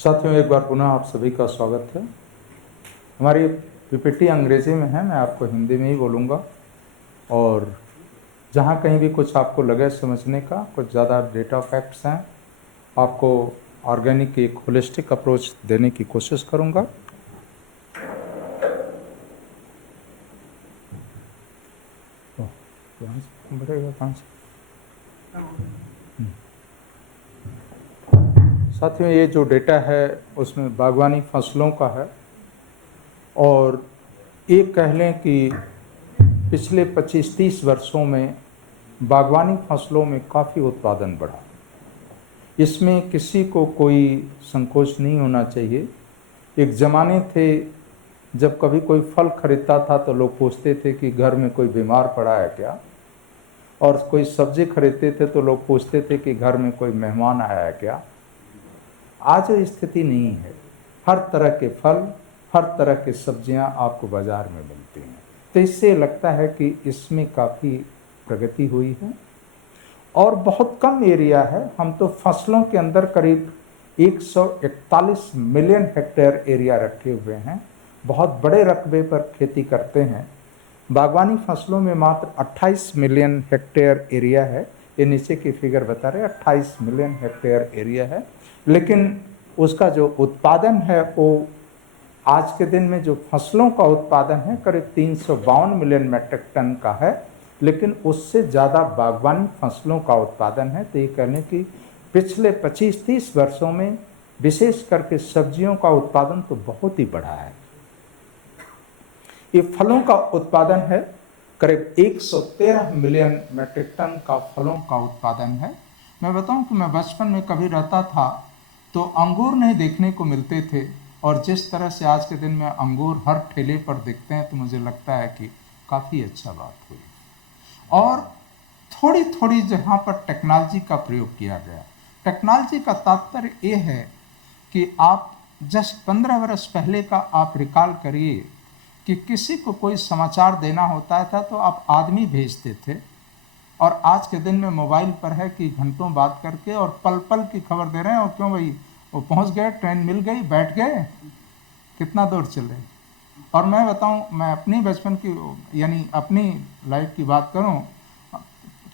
साथियों, एक बार पुनः आप सभी का स्वागत है। हमारी पीपीटी अंग्रेजी में है, मैं आपको हिंदी में ही बोलूँगा। और जहाँ कहीं भी कुछ आपको लगे समझने का, कुछ ज़्यादा डेटा फैक्ट्स हैं, आपको ऑर्गेनिक एक होलिस्टिक अप्रोच देने की कोशिश करूँगा। बढ़ेगा कहाँ से? साथियों, ये जो डेटा है उसमें बागवानी फसलों का है, और एक कह लें कि पिछले 25-30 वर्षों में बागवानी फसलों में काफ़ी उत्पादन बढ़ा। इसमें किसी को कोई संकोच नहीं होना चाहिए। एक ज़माने थे जब कभी कोई फल खरीदता था तो लोग पूछते थे कि घर में कोई बीमार पड़ा है क्या, और कोई सब्जी खरीदते थे तो लोग पूछते थे कि घर में कोई मेहमान आया है क्या। आज वो स्थिति नहीं है। हर तरह के फल, हर तरह की सब्जियां आपको बाज़ार में मिलती हैं, तो इससे लगता है कि इसमें काफ़ी प्रगति हुई है। और बहुत कम एरिया है, हम तो फसलों के अंदर करीब 141 मिलियन हेक्टेयर एरिया रखे हुए हैं, बहुत बड़े रकबे पर खेती करते हैं। बागवानी फसलों में मात्र 28 मिलियन हेक्टेयर एरिया है, ये नीचे की फिगर बता रहे 28 मिलियन हेक्टेयर एरिया है, लेकिन उसका जो उत्पादन है वो आज के दिन में जो फसलों का उत्पादन है करीब 352 मिलियन मेट्रिक टन का है, लेकिन उससे ज़्यादा बागवानी फसलों का उत्पादन है। तो ये कहने की पिछले 25-30 वर्षों में विशेष करके सब्जियों का उत्पादन तो बहुत ही बढ़ा है। ये फलों का उत्पादन है, करीब 113 मिलियन मेट्रिक टन का फलों का उत्पादन है। मैं बताऊं कि मैं बचपन में कभी रहता था तो अंगूर नहीं देखने को मिलते थे, और जिस तरह से आज के दिन में अंगूर हर ठेले पर दिखते हैं तो मुझे लगता है कि काफ़ी अच्छा बात हुई। और थोड़ी थोड़ी जहाँ पर टेक्नोलॉजी का प्रयोग किया गया, टेक्नोलॉजी का तात्पर्य ये है कि आप जस्ट 15 वर्ष पहले का आप रिकॉल करिए कि किसी को कोई समाचार देना होता था तो आप आदमी भेजते थे, और आज के दिन में मोबाइल पर है कि घंटों बात करके और पल पल की खबर दे रहे हैं। और क्यों भाई, वो पहुंच गए, ट्रेन मिल गई, बैठ गए, कितना दूर चले। और मैं बताऊं, मैं अपनी बचपन की यानी अपनी लाइफ की बात करूं,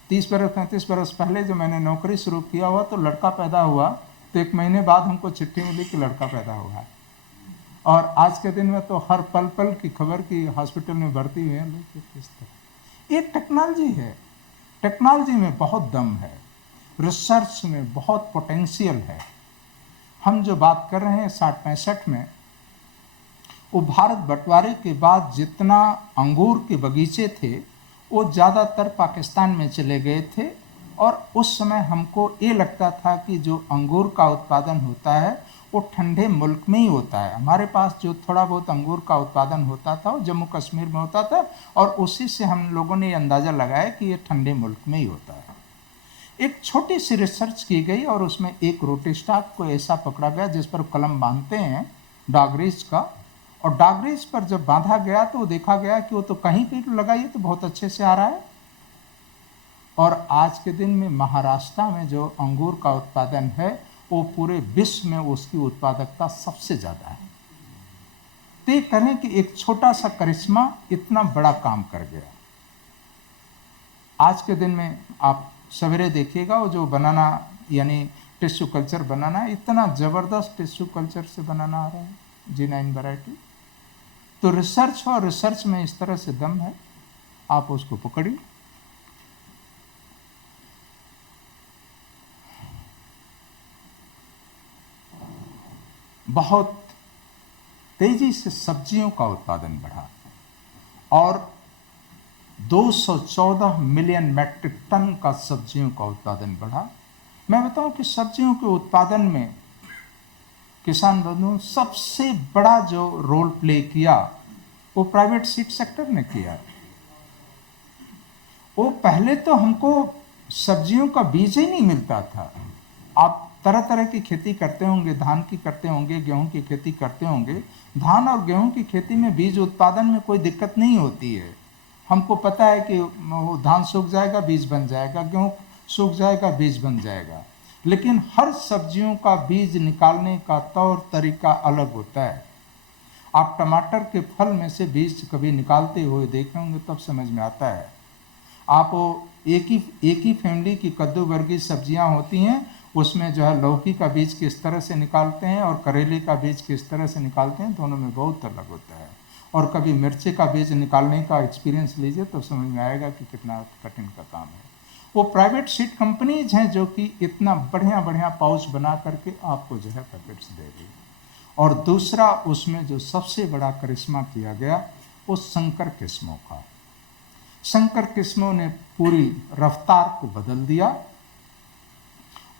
30 बरस 35 बरस पहले जो मैंने नौकरी शुरू किया हुआ तो लड़का पैदा हुआ तो 1 महीने बाद हमको चिट्ठी मिली कि लड़का पैदा हुआ है। और आज के दिन में तो हर पल पल की खबर की हॉस्पिटल में भर्ती हुए हैं लोग किस तरह। ये टेक्नोलॉजी है, टेक्नोलॉजी में बहुत दम है, रिसर्च में बहुत पोटेंशियल है। हम जो बात कर रहे हैं 60-65 में, वो भारत बंटवारे के बाद जितना अंगूर के बगीचे थे वो ज़्यादातर पाकिस्तान में चले गए थे, और उस समय हमको ये लगता था कि जो अंगूर का उत्पादन होता है वो ठंडे मुल्क में ही होता है। हमारे पास जो थोड़ा बहुत अंगूर का उत्पादन होता था वो जम्मू कश्मीर में होता था, और उसी से हम लोगों ने अंदाज़ा लगाया कि ये ठंडे मुल्क में ही होता है। एक छोटी सी रिसर्च की गई और उसमें एक रोटेस्टाक को ऐसा पकड़ा गया जिस पर कलम बांधते हैं डागरीज का, और डागरीज पर जब बांधा गया तो देखा गया कि वो तो कहीं कहीं लगाइए तो बहुत अच्छे से आ रहा है। और आज के दिन में महाराष्ट्र में जो अंगूर का उत्पादन है वो पूरे विश्व में उसकी उत्पादकता सबसे ज़्यादा है। तो ये कहें कि एक छोटा सा करिश्मा इतना बड़ा काम कर गया। आज के दिन में आप सवेरे देखिएगा वो जो बनाना यानी टिश्यू कल्चर बनाना, इतना ज़बरदस्त टिश्यू कल्चर से बनाना आ रहा है, G9 वैरायटी। तो रिसर्च और रिसर्च में इस तरह से दम है, आप उसको पकड़िए। बहुत तेजी से सब्जियों का उत्पादन बढ़ा और 214 मिलियन मैट्रिक टन का सब्जियों का उत्पादन बढ़ा। मैं बताऊं कि सब्जियों के उत्पादन में किसान बंधुओं सबसे बड़ा जो रोल प्ले किया वो प्राइवेट सीड सेक्टर ने किया। वो पहले तो हमको सब्जियों का बीज ही नहीं मिलता था। आप तरह तरह की खेती करते होंगे, धान की करते होंगे, गेहूं की खेती करते होंगे। धान और गेहूं की खेती में बीज उत्पादन में कोई दिक्कत नहीं होती है। हमको पता है कि वो धान सूख जाएगा बीज बन जाएगा, गेहूं सूख जाएगा बीज बन जाएगा। लेकिन हर सब्जियों का बीज निकालने का तौर तरीका अलग होता है। आप टमाटर के फल में से बीज कभी निकालते हुए देखे होंगे तब समझ में आता है। आप एक ही फैमिली की कद्दू वर्गीय सब्जियां होती हैं, उसमें जो है लौकी का बीज किस तरह से निकालते हैं और करेले का बीज किस तरह से निकालते हैं, दोनों में बहुत अलग होता है। और कभी मिर्ची का बीज निकालने का एक्सपीरियंस लीजिए तो समझ में आएगा कि कितना कठिन का काम है। वो प्राइवेट सीड कंपनीज हैं जो कि इतना बढ़िया बढ़िया पाउच बना करके आपको जो है पैकेट्स दे रही है। और दूसरा उसमें जो सबसे बड़ा करिश्मा किया गया वो संकर किस्मों का। संकर किस्मों ने पूरी रफ्तार को बदल दिया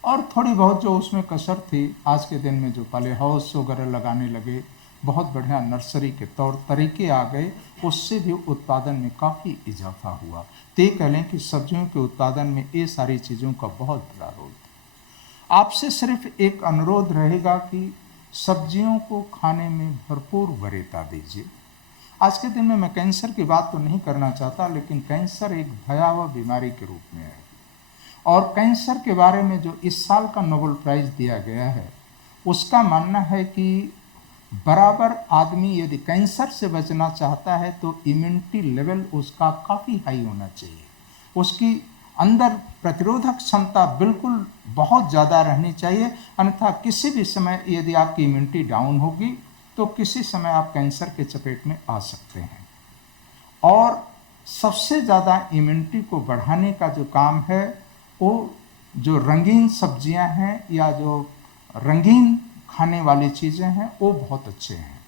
और थोड़ी बहुत जो उसमें कसर थी, आज के दिन में जो पॉली हाउस वगैरह लगाने लगे, बहुत बढ़िया नर्सरी के तौर तरीके आ गए, उससे भी उत्पादन में काफ़ी इजाफा हुआ। तो ये कह लें कि सब्जियों के उत्पादन में ये सारी चीज़ों का बहुत बड़ा रोल था। आपसे सिर्फ एक अनुरोध रहेगा कि सब्जियों को खाने में भरपूर वरीयता दीजिए। आज के दिन में मैं कैंसर की बात तो नहीं करना चाहता, लेकिन कैंसर एक भयावह बीमारी के रूप में है और कैंसर के बारे में जो इस साल का नोबेल प्राइज दिया गया है, उसका मानना है कि बराबर आदमी यदि कैंसर से बचना चाहता है तो इम्यूनिटी लेवल उसका काफ़ी हाई होना चाहिए, उसकी अंदर प्रतिरोधक क्षमता बिल्कुल बहुत ज़्यादा रहनी चाहिए, अन्यथा किसी भी समय यदि आपकी इम्यूनिटी डाउन होगी तो किसी समय आप कैंसर के चपेट में आ सकते हैं। और सबसे ज़्यादा इम्यूनिटी को बढ़ाने का जो काम है वो जो रंगीन सब्जियां हैं या जो रंगीन खाने वाली चीज़ें हैं वो बहुत अच्छे हैं।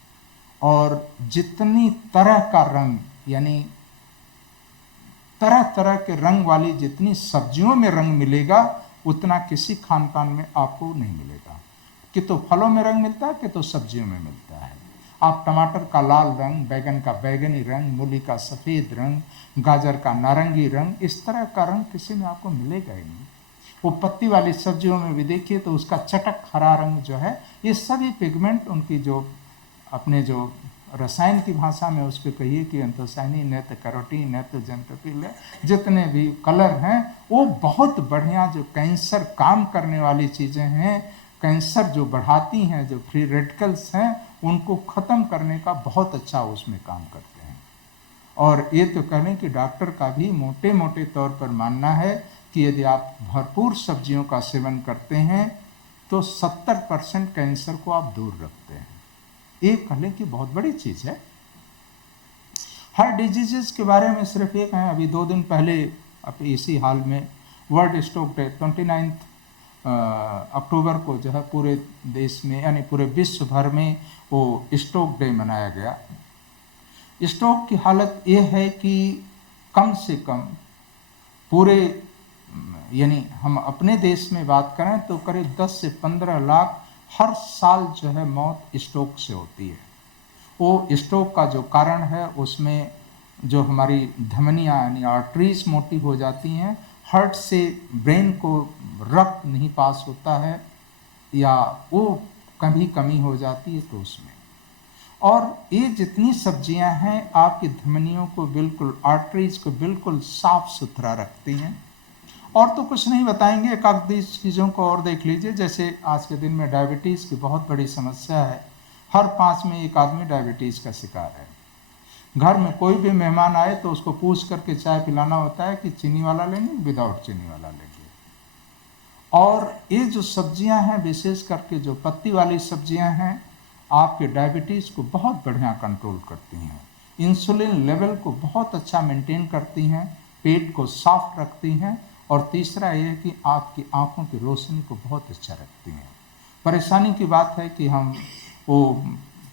और जितनी तरह का रंग, यानी तरह तरह के रंग वाली जितनी सब्जियों में रंग मिलेगा उतना किसी खान पान में आपको नहीं मिलेगा। कि तो फलों में रंग मिलता है कि तो सब्जियों में मिलता है। आप टमाटर का लाल रंग, बैगन का बैगनी रंग, मूली का सफ़ेद रंग, गाजर का नारंगी रंग, इस तरह का रंग किसी में आपको मिलेगा ही नहीं। वो पत्ती वाली सब्जियों में भी देखिए तो उसका चटक हरा रंग जो है, ये सभी पिगमेंट उनकी जो अपने जो रसायन की भाषा में उसको कहिए कि एंथोसाइनिन है तो कैरोटीन है तो जेंटोफिल है, जितने भी कलर हैं वो बहुत बढ़िया जो कैंसर काम करने वाली चीज़ें हैं, कैंसर जो बढ़ाती हैं, जो फ्री रेडिकल्स हैं उनको ख़त्म करने का बहुत अच्छा उसमें काम करते हैं। और ये तो कहें कि डॉक्टर का भी मोटे मोटे तौर पर मानना है कि यदि आप भरपूर सब्जियों का सेवन करते हैं तो 70% कैंसर को आप दूर रखते हैं। ये कहें कि बहुत बड़ी चीज़ है। हार्ट डिजीज़ के बारे में सिर्फ एक है, अभी 2 दिन पहले अब इसी हाल में वर्ल्ड स्ट्रोक डे 29 अक्टूबर को जो है पूरे देश में यानी पूरे विश्व भर में वो स्ट्रोक डे मनाया गया। स्ट्रोक की हालत ये है कि कम से कम पूरे यानी हम अपने देश में बात करें तो करीब 10 से 15 लाख हर साल जो है मौत स्ट्रोक से होती है। वो स्ट्रोक का जो कारण है उसमें जो हमारी धमनियाँ यानी आर्टरीज मोटी हो जाती हैं, हार्ट से ब्रेन को रक्त नहीं पास होता है या वो कभी कमी हो जाती है तो उसमें। और ये जितनी सब्जियां हैं आपकी धमनियों को बिल्कुल, आर्टरीज को बिल्कुल साफ सुथरा रखती हैं। और तो कुछ नहीं बताएंगे, एक आध चीज़ों को और देख लीजिए। जैसे आज के दिन में डायबिटीज़ की बहुत बड़ी समस्या है, हर 5 में एक आदमी डायबिटीज़ का शिकार है। घर में कोई भी मेहमान आए तो उसको पूछ करके चाय पिलाना होता है कि चीनी वाला लेंगे विदाउट चीनी वाला लेंगे। और ये जो सब्जियां हैं, विशेष करके जो पत्ती वाली सब्जियां हैं, आपके डायबिटीज़ को बहुत बढ़िया कंट्रोल करती हैं, इंसुलिन लेवल को बहुत अच्छा मेंटेन करती हैं, पेट को सॉफ्ट रखती हैं और तीसरा ये है कि आपकी आँखों की रोशनी को बहुत अच्छा रखती हैं। परेशानी की बात है कि हम वो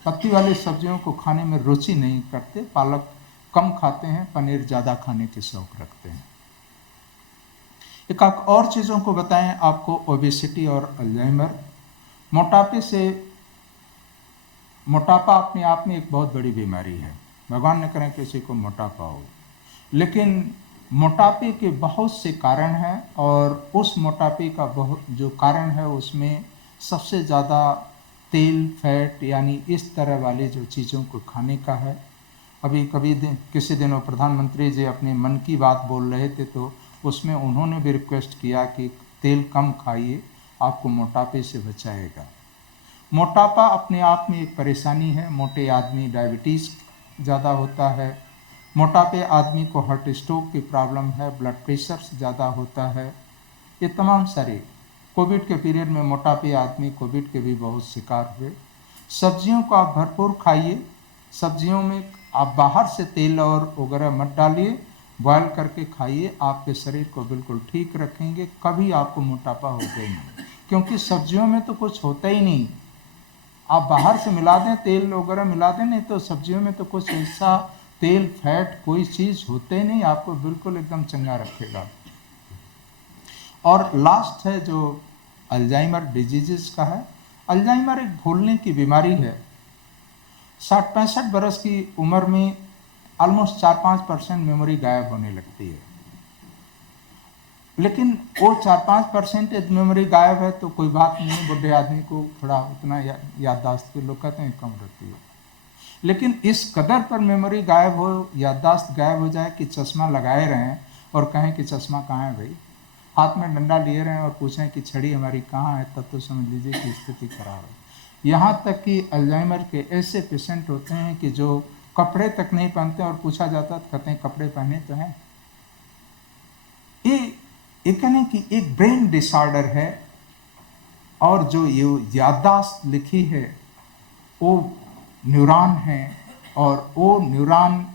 पत्ती वाली सब्जियों को खाने में रुचि नहीं करते, पालक कम खाते हैं, पनीर ज़्यादा खाने के शौक रखते हैं। एक और चीज़ों को बताएं आपको, ओबेसिटी और अल्जाइमर। मोटापा अपने आप में एक बहुत बड़ी बीमारी है, भगवान न करें किसी को मोटापा हो, लेकिन मोटापे के बहुत से कारण हैं और उस मोटापे का जो कारण है उसमें सबसे ज़्यादा तेल, फैट यानी इस तरह वाली जो चीज़ों को खाने का है। अभी किसी दिनों प्रधानमंत्री जी अपने मन की बात बोल रहे थे तो उसमें उन्होंने भी रिक्वेस्ट किया कि तेल कम खाइए आपको मोटापे से बचाएगा। मोटापा अपने आप में एक परेशानी है। मोटे आदमी डायबिटीज़ ज़्यादा होता है, मोटापे आदमी को हार्ट स्ट्रोक की प्रॉब्लम है, ब्लड प्रेशर ज़्यादा होता है। ये तमाम सारे कोविड के पीरियड में मोटापे आदमी कोविड के भी बहुत शिकार हुए। सब्जियों को आप भरपूर खाइए। सब्जियों में आप बाहर से तेल और वगैरह मत डालिए, बॉयल करके खाइए। आपके शरीर को बिल्कुल ठीक रखेंगे, कभी आपको मोटापा होगा ही नहीं, क्योंकि सब्जियों में तो कुछ होता ही नहीं। आप बाहर से मिला दें, तेल वगैरह मिला दें, नहीं तो सब्जियों में तो कुछ ऐसा तेल फैट कोई चीज़ होते ही नहीं, आपको बिल्कुल एकदम चंगा रखेगा। और लास्ट है जो अल्जाइमर डिजीज़ का है। अल्जाइमर एक भूलने की बीमारी है। 60-65 बरस की उम्र में ऑलमोस्ट 4-5% मेमोरी गायब होने लगती है। लेकिन वो 4-5% मेमोरी गायब है तो कोई बात नहीं, बुढ़े आदमी को थोड़ा उतना याददाश्त के लोग कहते हैं कम रहती है। लेकिन इस कदर पर मेमोरी गायब हो, याददाश्त गायब हो जाए कि चश्मा लगाए रहें और कहें कि चश्मा कहाँ है भाई, हाथ में डंडा लिए रहें और पूछें कि छड़ी हमारी कहाँ है, तब तो समझ लीजिए कि स्थिति खराब है। यहाँ तक कि अल्जाइमर के ऐसे पेशेंट होते हैं कि जो कपड़े तक नहीं पहनते और पूछा जाता तो कहते हैं कपड़े पहने तो हैं। ये कहने की एक ब्रेन डिसऑर्डर है। और जो ये याददाश्त लिखी है वो न्यूरॉन है, और वो न्यूरॉन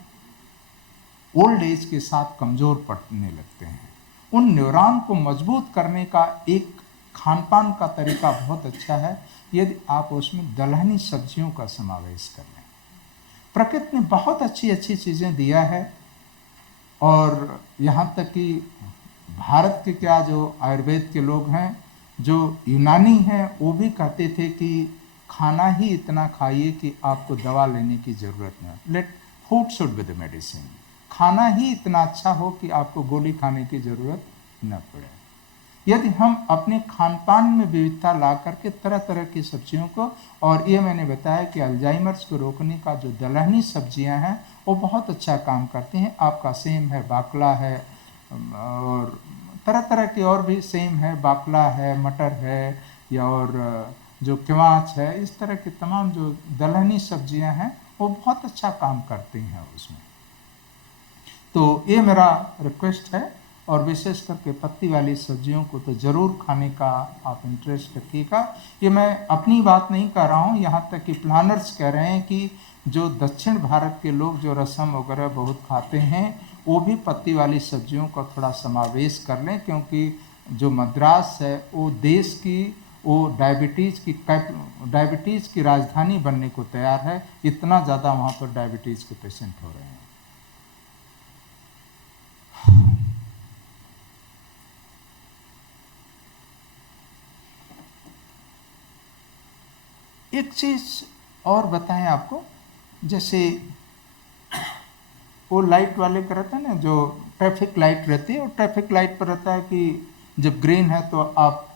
ओल्ड एज के साथ कमज़ोर पड़ने लगते हैं। उन न्यूरॉन को मजबूत करने का एक खान पान का तरीका बहुत अच्छा है, यदि आप उसमें दलहनी सब्जियों का समावेश कर लें। प्रकृति ने बहुत अच्छी अच्छी चीज़ें दिया है, और यहाँ तक कि भारत के क्या जो आयुर्वेद के लोग हैं, जो यूनानी हैं, वो भी कहते थे कि खाना ही इतना खाइए कि आपको दवा लेने की ज़रूरत न हो। Let food should be the medicine. खाना ही इतना अच्छा हो कि आपको गोली खाने की ज़रूरत न पड़े। यदि हम अपने खान पान में विविधता ला करके तरह तरह की सब्जियों को, और ये मैंने बताया कि अल्जाइमर्स को रोकने का जो दलहनी सब्जियां हैं वो बहुत अच्छा काम करती हैं। आपका सेम है, बाकला है, और तरह तरह की और भी सेम है, बाकला है, मटर है, या और जो क्वाँच है, इस तरह की तमाम जो दलहनी सब्जियां हैं वो बहुत अच्छा काम करती हैं उसमें। तो ये मेरा रिक्वेस्ट है, और विशेष करके पत्ती वाली सब्जियों को तो ज़रूर खाने का आप इंटरेस्ट रखिएगा। ये मैं अपनी बात नहीं कर रहा हूँ, यहाँ तक कि प्लानर्स कह रहे हैं कि जो दक्षिण भारत के लोग जो रसम वगैरह बहुत खाते हैं वो भी पत्ती वाली सब्जियों का थोड़ा समावेश कर लें, क्योंकि जो मद्रास है वो देश की वो डायबिटीज़ की राजधानी बनने को तैयार है। इतना ज़्यादा वहाँ पर डायबिटीज़ के पेशेंट हो रहे हैं। एक चीज़ और बताएं आपको, जैसे वो लाइट वाले का रहता है ना, जो ट्रैफिक लाइट रहती है, और ट्रैफिक लाइट पर रहता है कि जब ग्रीन है तो आप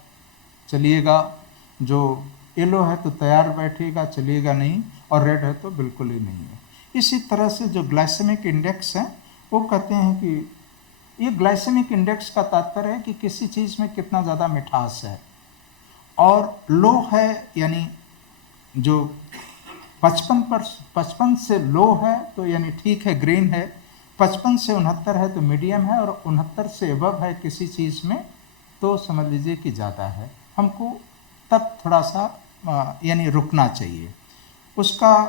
चलिएगा, जो येलो है तो तैयार बैठिएगा, चलिएगा नहीं, और रेड है तो बिल्कुल ही नहीं है। इसी तरह से जो ग्लाइसेमिक इंडेक्स है वो कहते हैं कि ये ग्लाइसेमिक इंडेक्स का तात्पर्य है कि किसी चीज़ में कितना ज़्यादा मिठास है, और लो है यानी जो 55 से लो है तो यानी ठीक है, ग्रीन है। 55 से 69 है तो मीडियम है, और 69 से अबव है किसी चीज़ में तो समझ लीजिए कि ज़्यादा है। हमको तब थोड़ा सा यानी रुकना चाहिए। उसका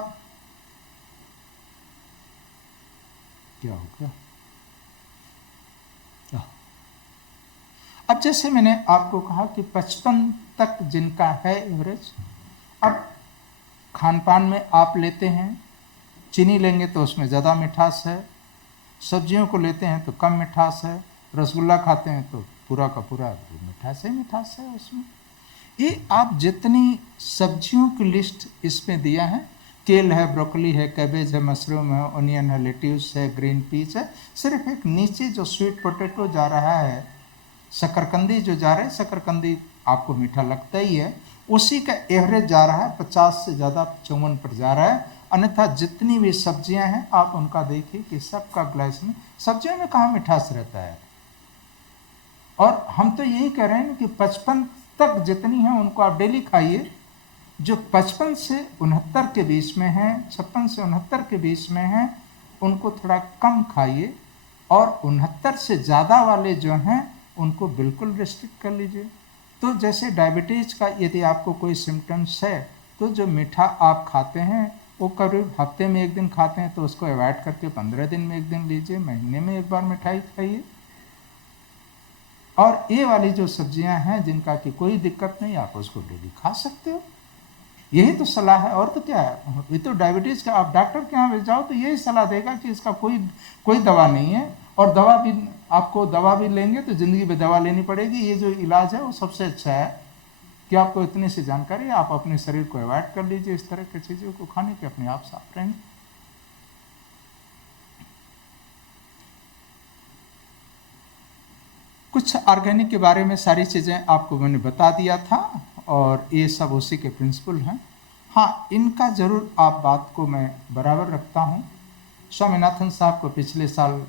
क्या हो गया? अब जैसे मैंने आपको कहा कि 55 तक जिनका है एवरेज, अब खान पान में आप लेते हैं, चीनी लेंगे तो उसमें ज़्यादा मिठास है, सब्जियों को लेते हैं तो कम मिठास है, रसगुल्ला खाते हैं तो पूरा का पूरा मिठास है उसमें। ये आप जितनी सब्जियों की लिस्ट इसमें दिया है, केल है, ब्रोकली है, कैबेज है, मशरूम है, ऑनियन है, लेट्यूस है, ग्रीन पीस है, सिर्फ एक नीचे जो स्वीट पोटैटो जा रहा है, शकरकंदी जो जा रहा है, शकरकंदी आपको मीठा लगता ही है, उसी का एवरेज जा रहा है 50 से ज़्यादा 54 पर जा रहा है। अन्यथा जितनी भी सब्जियां हैं आप उनका देखिए कि सबका ग्लाइसेमिक, सब्जियों में कहाँ मिठास रहता है। और हम तो यही कह रहे हैं कि 55 तक जितनी हैं उनको आप डेली खाइए। जो 55 से 69 के बीच में हैं, 56 से 69 के बीच में हैं, उनको थोड़ा कम खाइए, और 69 से ज़्यादा वाले जो हैं उनको बिल्कुल रिस्ट्रिक्ट कर लीजिए। तो जैसे डायबिटीज़ का यदि आपको कोई सिम्टम्स है, तो जो मीठा आप खाते हैं वो करीब हफ्ते में 1 दिन खाते हैं, तो उसको अवॉइड करके 15 दिन में 1 दिन लीजिए, महीने में 1 बार मिठाई खाइए। और ये वाली जो सब्जियां हैं जिनका कि कोई दिक्कत नहीं, आप उसको डेली खा सकते हो। यही तो सलाह है, और तो क्या है। ये तो डायबिटीज़ का आप डॉक्टर के यहाँ जाओ तो यही सलाह देगा कि इसका कोई दवा नहीं है, और दवा भी आपको दवा भी लेंगे तो ज़िंदगी में दवा लेनी पड़ेगी। ये जो इलाज है वो सबसे अच्छा है कि आपको इतनी सी जानकारी, आप अपने शरीर को अवॉइड कर लीजिए इस तरह की चीज़ों को खाने के, अपने आप साफ रहेंगे। कुछ ऑर्गेनिक के बारे में सारी चीज़ें आपको मैंने बता दिया था, और ये सब उसी के प्रिंसिपल हैं। हाँ, इनका ज़रूर आप बात को मैं बराबर रखता हूँ। स्वामीनाथन साहब को पिछले साल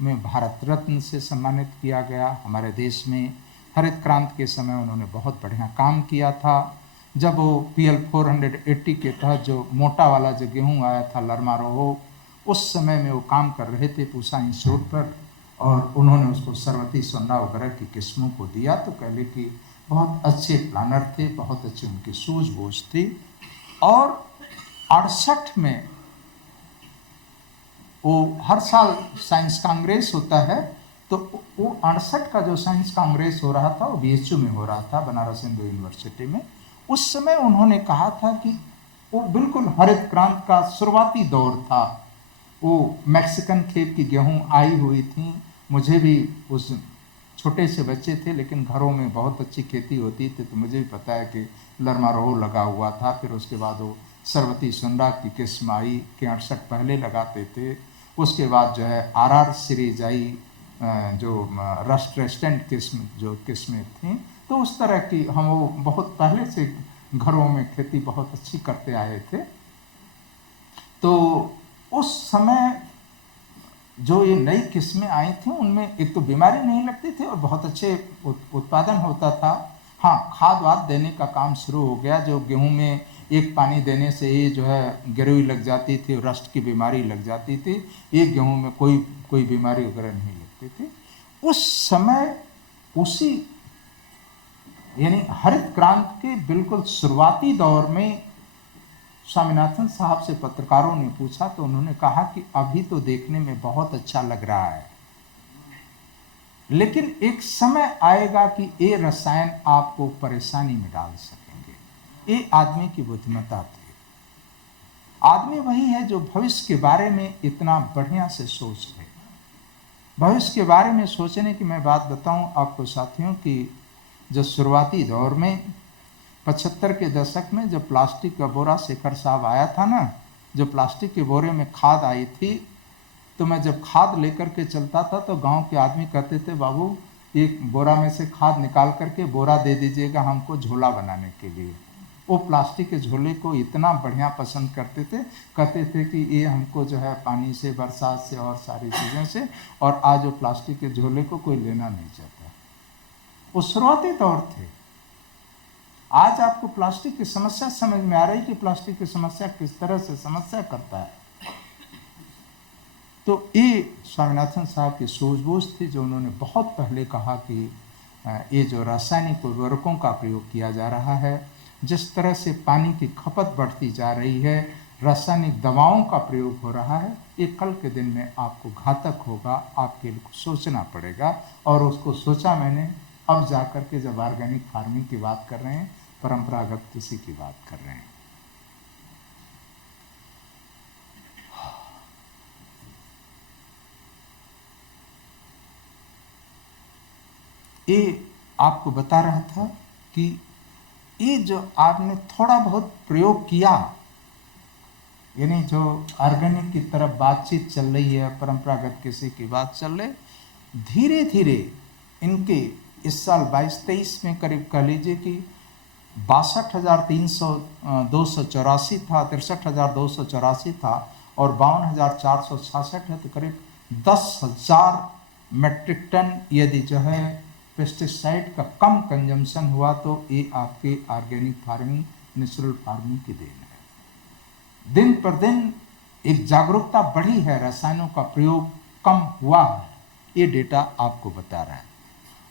में भारत रत्न से सम्मानित किया गया। हमारे देश में हरित क्रांति के समय उन्होंने बहुत बढ़िया काम किया था। जब वो PL 480 के तहत जो मोटा वाला जो गेहूँ आया था लरमा रोहो, उस समय में वो काम कर रहे थे पूसा इंस्टीट्यूट पर, और उन्होंने उसको सरवती सोना वगैरह की किस्मों को दिया। तो कह ले कि बहुत अच्छे प्लानर थे, बहुत अच्छी उनकी सूझबूझ थी। और 68 में वो हर साल साइंस कांग्रेस होता है, तो वो 68 का जो साइंस कांग्रेस हो रहा था वो BHU में हो रहा था, बनारस हिंदू यूनिवर्सिटी में। उस समय उन्होंने कहा था कि वो बिल्कुल हरित क्रांति का शुरुआती दौर था। वो मैक्सिकन खेत की गेहूँ आई हुई थी। मुझे भी उस छोटे से बच्चे थे, लेकिन घरों में बहुत अच्छी खेती होती थी, तो मुझे भी पता है कि लरमा रोहो लगा हुआ था। फिर उसके बाद वो सरवती सुंडा की किस्म आई कि 68 पहले लगाते थे। उसके बाद जो है RR सीरीज आई, जो रस्ट रेस्टेंट किस्म जो किस्में थी। तो उस तरह की हम वो बहुत पहले से घरों में खेती बहुत अच्छी करते आए थे। तो उस समय जो ये नई किस्में आई थी उनमें एक तो बीमारी नहीं लगती थी और बहुत अच्छे उत्पादन होता था। हाँ, खाद वाद देने का काम शुरू हो गया। जो गेहूं में एक पानी देने से ही जो है गिरोई लग जाती थी, रस्ट की बीमारी लग जाती थी। एक गेहूं में कोई बीमारी वगैरह नहीं लगती थी उस समय। उसी यानी हरित क्रांति के बिल्कुल शुरुआती दौर में स्वामीनाथन साहब से पत्रकारों ने पूछा, तो उन्होंने कहा कि अभी तो देखने में बहुत अच्छा लग रहा है, लेकिन एक समय आएगा कि ये रसायन आपको परेशानी में डाल सकेंगे। ये आदमी की बुद्धिमत्ता थी। आदमी वही है जो भविष्य के बारे में इतना बढ़िया से सोच ले। भविष्य के बारे में सोचने की मैं बात बताऊं आपको साथियों कि जो शुरुआती दौर में 75 के दशक में जब प्लास्टिक का बोरा शेखर साहब आया था ना, जो प्लास्टिक के बोरे में खाद आई थी, तो मैं जब खाद लेकर के चलता था तो गांव के आदमी कहते थे, बाबू एक बोरा में से खाद निकाल करके बोरा दे दीजिएगा हमको झोला बनाने के लिए। वो प्लास्टिक के झोले को इतना बढ़िया पसंद करते थे, कहते थे कि ये हमको जो है पानी से, बरसात से और सारी चीज़ों से, और आज वो प्लास्टिक के झोले को कोई लेना नहीं चाहता। वो शुरुआती दौर थे। आज आपको प्लास्टिक की समस्या समझ में आ रही कि प्लास्टिक की समस्या किस तरह से समस्या करता है। तो ये स्वामीनाथन साहब की सूझबूझ थी, जो उन्होंने बहुत पहले कहा कि ये जो रासायनिक उर्वरकों का प्रयोग किया जा रहा है, जिस तरह से पानी की खपत बढ़ती जा रही है, रासायनिक दवाओं का प्रयोग हो रहा है, ये कल के दिन में आपको घातक होगा। आपके लिए सोचना पड़ेगा। और उसको सोचा मैंने अब जाकर के, जब ऑर्गेनिक फार्मिंग की बात कर रहे हैं, परंपरागत कृषि की बात कर रहे हैं। ये आपको बता रहा था कि ये जो आपने थोड़ा बहुत प्रयोग किया, यानी जो ऑर्गेनिक की तरफ बातचीत चल रही है, परंपरागत कृषि की बात चल रही, धीरे धीरे इनके इस साल 22-23 में करीब कह लीजिए कि 62,284 था, 63,284 था, और 52,466 है। तो करीब 10,000 मेट्रिक टन यदि जो है पेस्टिसाइड का कम कंजम्पशन हुआ तो ये आपके ऑर्गेनिक फार्मिंग, नेचुरल फार्मिंग की देन है। दिन पर दिन एक जागरूकता बढ़ी है, रसायनों का प्रयोग कम हुआ है, ये डेटा आपको बता रहा है।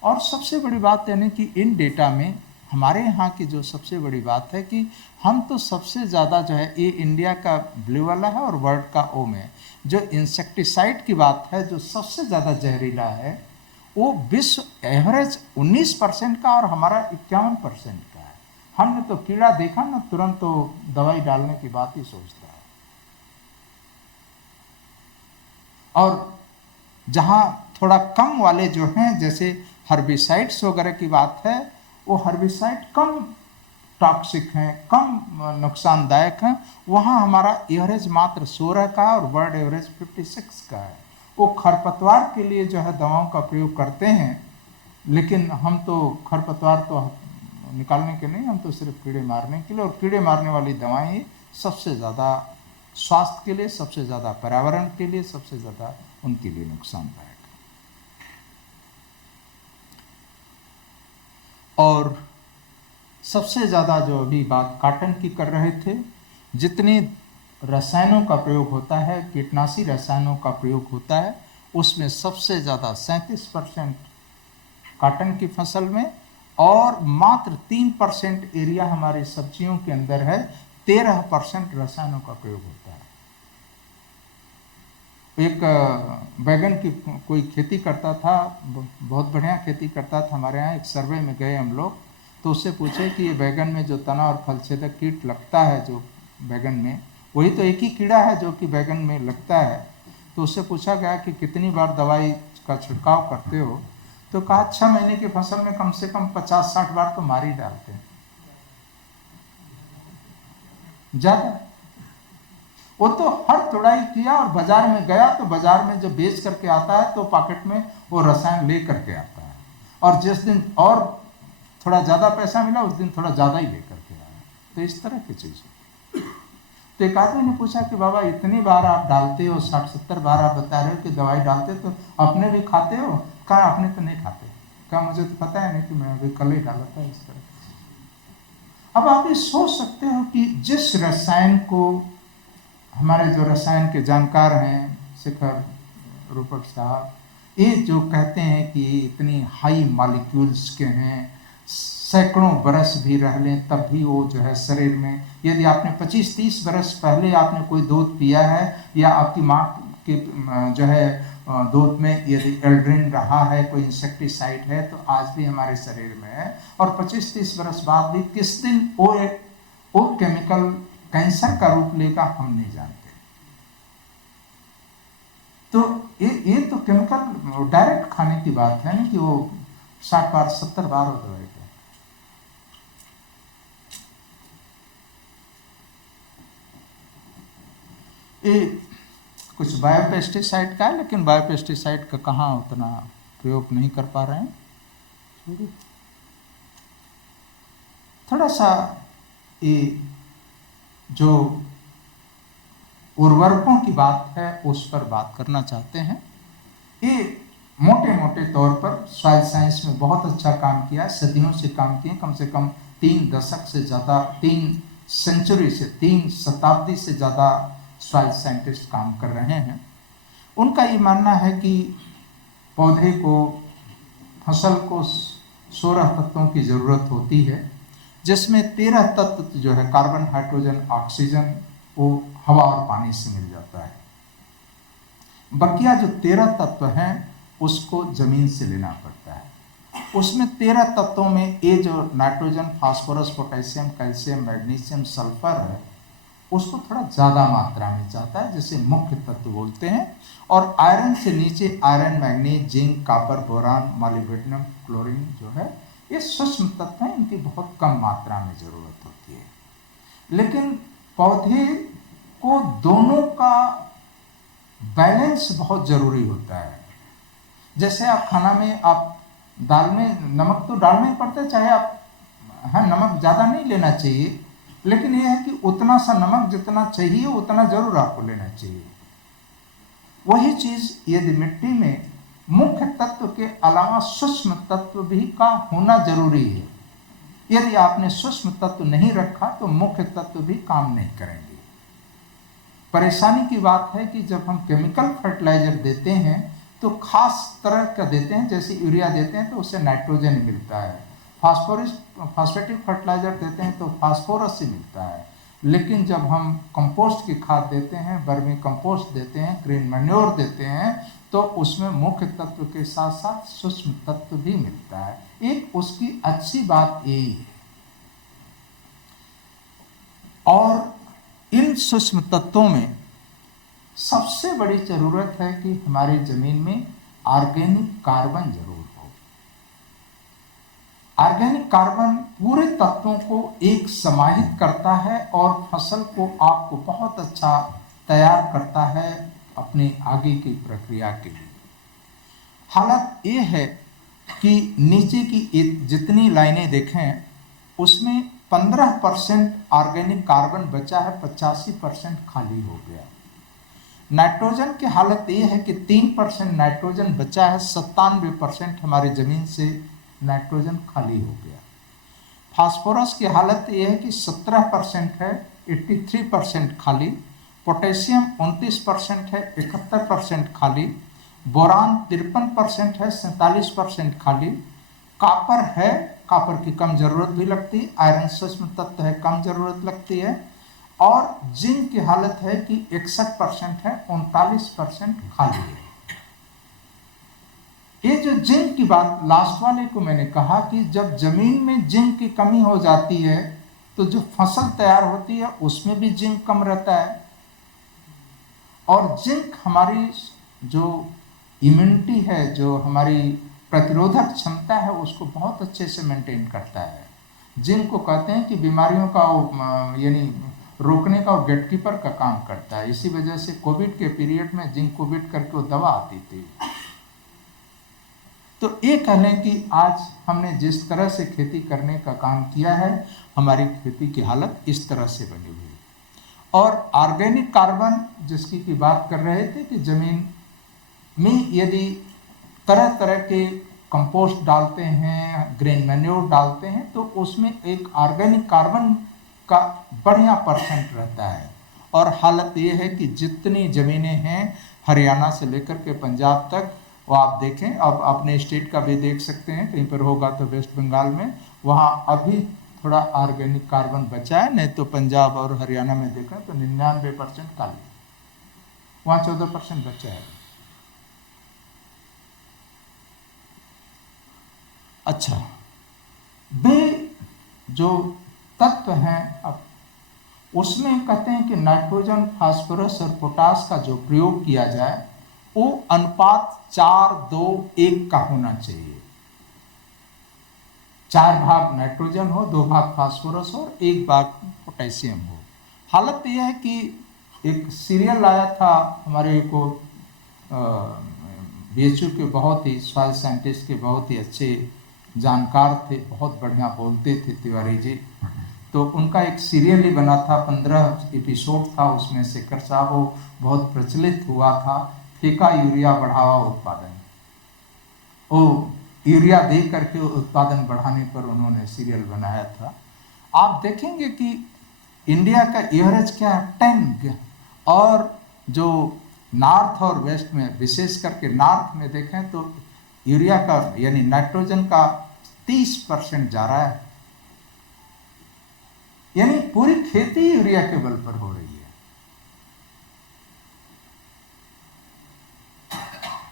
और सबसे बड़ी बात यानी कि इन डेटा में हमारे यहाँ की जो सबसे बड़ी बात है कि हम तो सबसे ज़्यादा जो है, ये इंडिया का ब्लू वाला है और वर्ल्ड का ओ में जो इंसेक्टिसाइड की बात है, जो सबसे ज़्यादा जहरीला है, वो विश्व एवरेज 19% का और हमारा 51% का है। हमने तो कीड़ा देखा ना, तुरंत तो दवाई डालने की बात ही सोचता है। और जहाँ थोड़ा कम वाले जो हैं, जैसे हर्बिसाइड्स वगैरह की बात है, वो हर्बिसाइड कम टॉक्सिक हैं, कम नुकसानदायक हैं, वहाँ हमारा एवरेज मात्र 16 का और वर्ल्ड एवरेज 56 का है। वो खरपतवार के लिए जो है दवाओं का प्रयोग करते हैं, लेकिन हम तो खरपतवार तो निकालने के नहीं, हम तो सिर्फ कीड़े मारने के लिए, और कीड़े मारने वाली दवाएं ही सबसे ज़्यादा स्वास्थ्य के लिए, सबसे ज़्यादा पर्यावरण के लिए, सबसे ज़्यादा उनके लिए नुकसानदायक। और सबसे ज़्यादा जो अभी बात कॉटन की कर रहे थे, जितनी रसायनों का प्रयोग होता है, कीटनाशी रसायनों का प्रयोग होता है, उसमें सबसे ज़्यादा 37% कॉटन की फसल में, और मात्र 3% एरिया हमारे सब्जियों के अंदर है, 13% रसायनों का प्रयोग होता है। एक बैगन की कोई खेती करता था, बहुत बढ़िया खेती करता था, हमारे यहाँ एक सर्वे में गए हम लोग, तो उससे पूछे कि ये बैगन में जो तना और फलछेदक कीट लगता है जो बैगन में, वही तो एक ही कीड़ा है जो कि बैगन में लगता है। तो उससे पूछा गया कि कितनी बार दवाई का छिड़काव करते हो, तो कहा 6 महीने की फसल में कम से कम 50-60 बार तो मार ही डालते हैं, ज़्यादा। वो तो हर तुड़ाई किया और बाजार में गया, तो बाजार में जब बेच करके आता है तो पॉकेट में वो रसायन ले करके आता है, और जिस दिन और थोड़ा ज़्यादा पैसा मिला उस दिन थोड़ा ज़्यादा ही ले करके आया। तो इस तरह की चीज़ है। तो एक आदमी ने पूछा कि बाबा इतनी बार आप डालते हो, 60-70 बार आप बता रहे हो कि दवाई डालते, तो अपने भी खाते हो? कहा अपने तो नहीं खाते। कहा मुझे तो पता है नहीं कि मैं अभी कल ही डाला था, इस तरह। अब आप ये सोच सकते हो कि जिस रसायन को हमारे जो रसायन के जानकार हैं, शिखर रूपक साहब, ये जो कहते हैं कि इतनी हाई मॉलिक्यूल्स के हैं, सैकड़ों बरस भी रह लें तब भी वो जो है शरीर में, यदि आपने 25-30 बरस पहले आपने कोई दूध पिया है, या आपकी माँ के जो है दूध में यदि एल्ड्रिन रहा है, कोई इंसेक्टिसाइड है, तो आज भी हमारे शरीर में है, और 25-30 बरस बाद भी किस दिन वो केमिकल कैंसर का रूप लेगा हम नहीं जानते। तो ये तो केमिकल डायरेक्ट खाने की बात है, नहीं कि वो 60 बार 70 बार हो दवाई का। ये कुछ बायोपेस्टिसाइड का है, लेकिन बायोपेस्टिसाइड का कहाँ उतना प्रयोग नहीं कर पा रहे हैं। थोड़ा सा ये जो उर्वरकों की बात है उस पर बात करना चाहते हैं। ये मोटे मोटे तौर पर सॉइल साइंस में बहुत अच्छा काम किया, सदियों से काम किए, कम से कम 3 दशक से ज़्यादा, 3 सेंचुरी से, 3 शताब्दी से ज़्यादा सॉइल साइंटिस्ट काम कर रहे हैं। उनका ये मानना है कि पौधे को, फसल को 16 तत्वों की ज़रूरत होती है, जिसमें 13 तत्व जो है कार्बन, हाइड्रोजन, ऑक्सीजन, वो हवा और पानी से मिल जाता है। बकिया जो 13 तत्व हैं उसको जमीन से लेना पड़ता है। उसमें 13 तत्वों में ये जो nitrogen, phosphorus, potassium, calcium, magnesium, sulphur है, उसको थोड़ा ज़्यादा मात्रा में चाहता है, जिसे मुख्य तत्व बोलते हैं। और आयरन से नीचे iron, manganese, zinc, copper, boron, molybdenum, chlorine जो है, ये सूक्ष्म तत्व हैं, इनकी बहुत कम मात्रा में ज़रूरत होती है। लेकिन पौधे को दोनों का बैलेंस बहुत ज़रूरी होता है। जैसे आप खाना में, आप दाल में नमक तो डालना ही पड़ता है, चाहे आप, हाँ, नमक ज़्यादा नहीं लेना चाहिए, लेकिन यह है कि उतना सा नमक जितना चाहिए उतना ज़रूर आपको लेना चाहिए। वही चीज़ यदि मिट्टी में मुख्य तत्व के अलावा सूक्ष्म तत्व भी का होना जरूरी है। यदि आपने सूक्ष्म तत्व नहीं रखा तो मुख्य तत्व भी काम नहीं करेंगे। परेशानी की बात है कि जब हम केमिकल फर्टिलाइजर देते हैं तो खास तरह का देते हैं, जैसे यूरिया देते हैं तो उससे नाइट्रोजन मिलता है, फॉस्फेटिक फर्टिलाइजर देते हैं तो फास्फोरस ही मिलता है। लेकिन जब हम कंपोस्ट की खाद देते हैं, वर्मी कंपोस्ट देते हैं, ग्रीन मैन्योर देते हैं, तो उसमें मुख्य तत्व के साथ साथ सूक्ष्म तत्व भी मिलता है। एक उसकी अच्छी बात यही है। और इन सूक्ष्म तत्वों में सबसे बड़ी जरूरत है कि हमारी जमीन में ऑर्गेनिक कार्बन जरूर हो। ऑर्गेनिक कार्बन पूरे तत्वों को एक समाहित करता है और फसल को आपको बहुत अच्छा तैयार करता है अपने आगे की प्रक्रिया के लिए। हालत ये है कि नीचे की जितनी लाइनें देखें उसमें 15% ऑर्गेनिक कार्बन बचा है, 85% खाली हो गया। नाइट्रोजन की हालत ये है कि 3% नाइट्रोजन बचा है, 97% हमारी जमीन से नाइट्रोजन खाली हो गया। फास्फोरस की हालत ये है कि 17% है, 83% खाली। पोटेशियम 29% है, 71% खाली। बोरान 53% है, 47% खाली। कापर है, कापर की कम जरूरत भी लगती है। आयरन सूक्ष्म तत्व है, कम जरूरत लगती है। और जिंक की हालत है कि 61% है, 39% खाली है। ये जो जिंक की बात लास्ट वाले को मैंने कहा कि जब जमीन में जिंक की कमी हो जाती है तो जो फसल तैयार होती है उसमें भी जिंक कम रहता है। और जिंक हमारी जो इम्यूनिटी है, जो हमारी प्रतिरोधक क्षमता है, उसको बहुत अच्छे से मेंटेन करता है। जिंक को कहते हैं कि बीमारियों का यानी रोकने का गेटकीपर का काम करता है। इसी वजह से कोविड के पीरियड में जिंक कोविड करके वो दवा आती थी। तो ये कह लें कि आज हमने जिस तरह से खेती करने का काम किया है, हमारी खेती की हालत इस तरह से बनी हुई है। और ऑर्गेनिक कार्बन जिसकी की बात कर रहे थे कि जमीन में यदि तरह तरह के कंपोस्ट डालते हैं, ग्रीन मैन्योर डालते हैं, तो उसमें एक ऑर्गेनिक कार्बन का बढ़िया परसेंट रहता है। और हालत ये है कि जितनी ज़मीनें हैं हरियाणा से लेकर के पंजाब तक, वो आप देखें, अब अपने स्टेट का भी देख सकते हैं, कहीं पर होगा तो वेस्ट बंगाल में, वहाँ अभी थोड़ा ऑर्गेनिक कार्बन बचा है। नहीं तो पंजाब और हरियाणा में देखें तो 99% खाली, वहाँ 14% बचा है। अच्छा, वे जो तत्व हैं, अब उसमें कहते हैं कि नाइट्रोजन, फास्फोरस और पोटास का जो प्रयोग किया जाए वो अनुपात 4-2-1 का होना चाहिए। 4 भाग नाइट्रोजन हो, 2 भाग फास्फोरस हो, 1 भाग पोटेशियम हो। हालत यह है कि एक सीरियल आया था हमारे को, बीएचयू के बहुत ही सॉइल साइंटिस्ट के बहुत ही अच्छे जानकार थे, बहुत बढ़िया बोलते थे तिवारी जी। तो उनका एक सीरियल ही बना था, 15 एपिसोड था उसमें, शेखर साहब, वो बहुत प्रचलित हुआ था, फेंका यूरिया बढ़ावा उत्पादन। वो यूरिया दे करके उत्पादन बढ़ाने पर उन्होंने सीरियल बनाया था। आप देखेंगे कि इंडिया का एवरेज क्या है, 10। और जो नॉर्थ और वेस्ट में, विशेष करके नॉर्थ में देखें तो यूरिया का यानी नाइट्रोजन का 30% जा रहा है। यानी पूरी खेती यूरिया के बल पर हो रही है।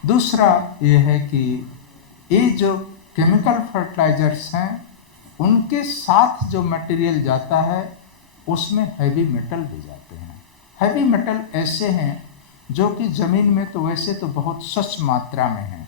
दूसरा ये है कि ये जो केमिकल फर्टिलाइजर्स हैं उनके साथ जो मटेरियल जाता है उसमें हैवी मेटल भी जाते हैं। हैवी मेटल ऐसे हैं जो कि ज़मीन में तो वैसे तो बहुत स्वच्छ मात्रा में हैं,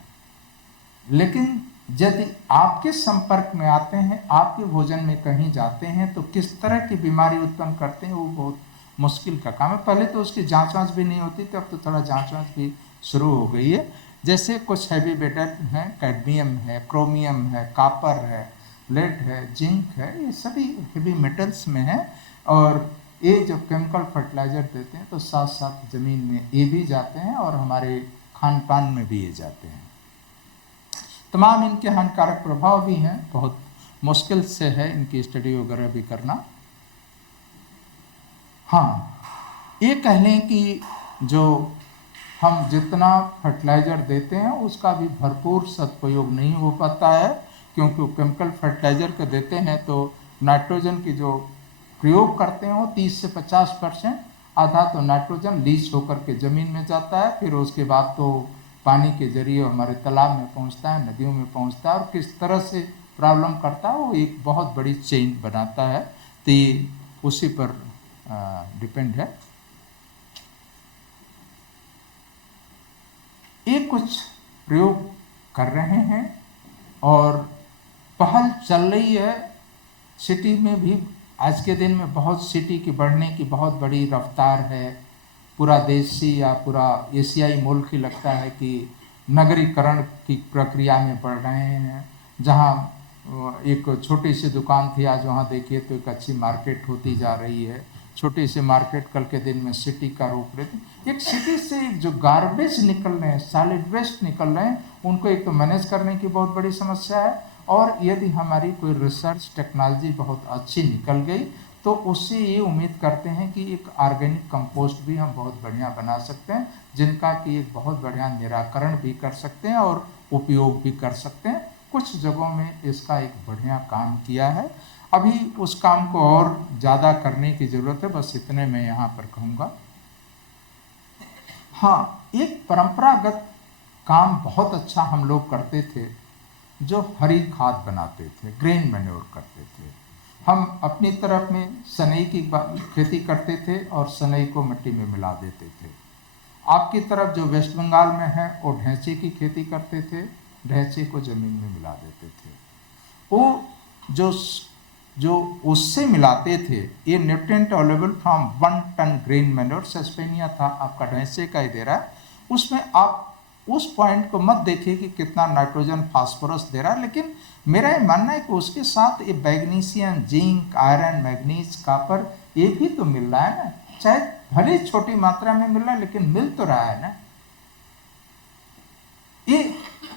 लेकिन यदि आपके संपर्क में आते हैं, आपके भोजन में कहीं जाते हैं, तो किस तरह की बीमारी उत्पन्न करते हैं वो बहुत मुश्किल का काम है। पहले तो उसकी जांच वाँच भी नहीं होती थी, अब तो थोड़ा जांच वाँच भी शुरू हो गई है। जैसे कुछ हैवी मेटल हैं, कैडमियम है, क्रोमियम है, कापर है, लेड है, जिंक है, ये सभी हैवी मेटल्स में है। और ये जब केमिकल फर्टिलाइजर देते हैं तो साथ साथ ज़मीन में ये भी जाते हैं और हमारे खान पान में भी ये जाते हैं। तमाम इनके हानिकारक प्रभाव भी हैं, बहुत मुश्किल से है इनकी स्टडी वगैरह भी करना। हाँ, ये कह लें कि जो हम जितना फर्टिलाइज़र देते हैं उसका भी भरपूर सदुपयोग नहीं हो पाता है, क्योंकि केमिकल फर्टिलाइज़र के देते हैं तो नाइट्रोजन की जो प्रयोग करते हैं वो 30 से 50%, आधा तो नाइट्रोजन लीच होकर के ज़मीन में जाता है, फिर उसके बाद तो पानी के जरिए हमारे तालाब में पहुंचता है, नदियों में पहुंचता है, और किस तरह से प्रॉब्लम करता है वो एक बहुत बड़ी चेन बनाता है। तो ये उसी पर डिपेंड है। ये कुछ प्रयोग कर रहे हैं और पहल चल रही है सिटी में भी। आज के दिन में बहुत सिटी की बढ़ने की बहुत बड़ी रफ्तार है। पूरा देशी या पूरा एशियाई मुल्क ही लगता है कि नगरीकरण की प्रक्रिया में बढ़ रहे हैं। जहाँ एक छोटी सी दुकान थी, आज वहाँ देखिए तो एक अच्छी मार्केट होती जा रही है। छोटी सी मार्केट कल के दिन में सिटी का रूप लेती। एक सिटी से जो गार्बेज निकल रहे हैं, सॉलिड वेस्ट निकल रहे हैं, उनको एक तो मैनेज करने की बहुत बड़ी समस्या है, और यदि हमारी कोई रिसर्च टेक्नोलॉजी बहुत अच्छी निकल गई तो उससे ये उम्मीद करते हैं कि एक ऑर्गेनिक कंपोस्ट भी हम बहुत बढ़िया बना सकते हैं, जिनका कि एक बहुत बढ़िया निराकरण भी कर सकते हैं और उपयोग भी कर सकते हैं। कुछ जगहों में इसका एक बढ़िया काम किया है। अभी उस काम को और ज़्यादा करने की ज़रूरत है, बस इतने मैं यहाँ पर कहूँगा। हाँ, एक परंपरागत काम बहुत अच्छा हम लोग करते थे, जो हरी खाद बनाते थे, ग्रेन मैन्योर करते थे। हम अपनी तरफ में सनई की खेती करते थे और सनई को मिट्टी में मिला देते थे। आपकी तरफ जो वेस्ट बंगाल में है वो ढैंचे की खेती करते थे, ढैंचे को ज़मीन में मिला देते थे। वो जो उससे मिलाते थे, ये nutrient available from 1 ton grain manure, सस्पेनिया था आपका ढैंसे का ही दे रहा है। उसमें आप उस पॉइंट को मत देखिए कि कितना नाइट्रोजन फास्फोरस दे रहा है, लेकिन मेरा ये मानना है कि उसके साथ ये magnesium, zinc, iron, manganese, copper ये भी तो मिल रहा है ना। चाहे भले छोटी मात्रा में मिल रहा है, लेकिन मिल तो रहा है ना। ये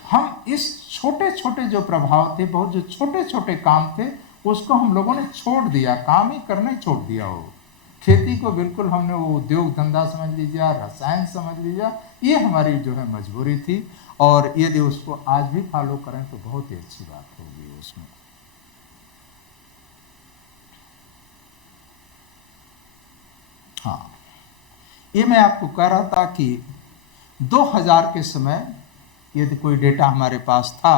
हम इस छोटे छोटे जो प्रभाव थे, बहुत जो छोटे छोटे काम थे, उसको हम लोगों ने छोड़ दिया, काम ही करना ही छोड़ दिया। हो खेती को बिल्कुल हमने वो उद्योग धंधा समझ लीजिए, रसायन समझ लीजिए। ये हमारी जो है मजबूरी थी, और यदि उसको आज भी फॉलो करें तो बहुत ही अच्छी बात होगी उसमें। हाँ, ये मैं आपको कह रहा था कि 2000 के समय यदि कोई डेटा हमारे पास था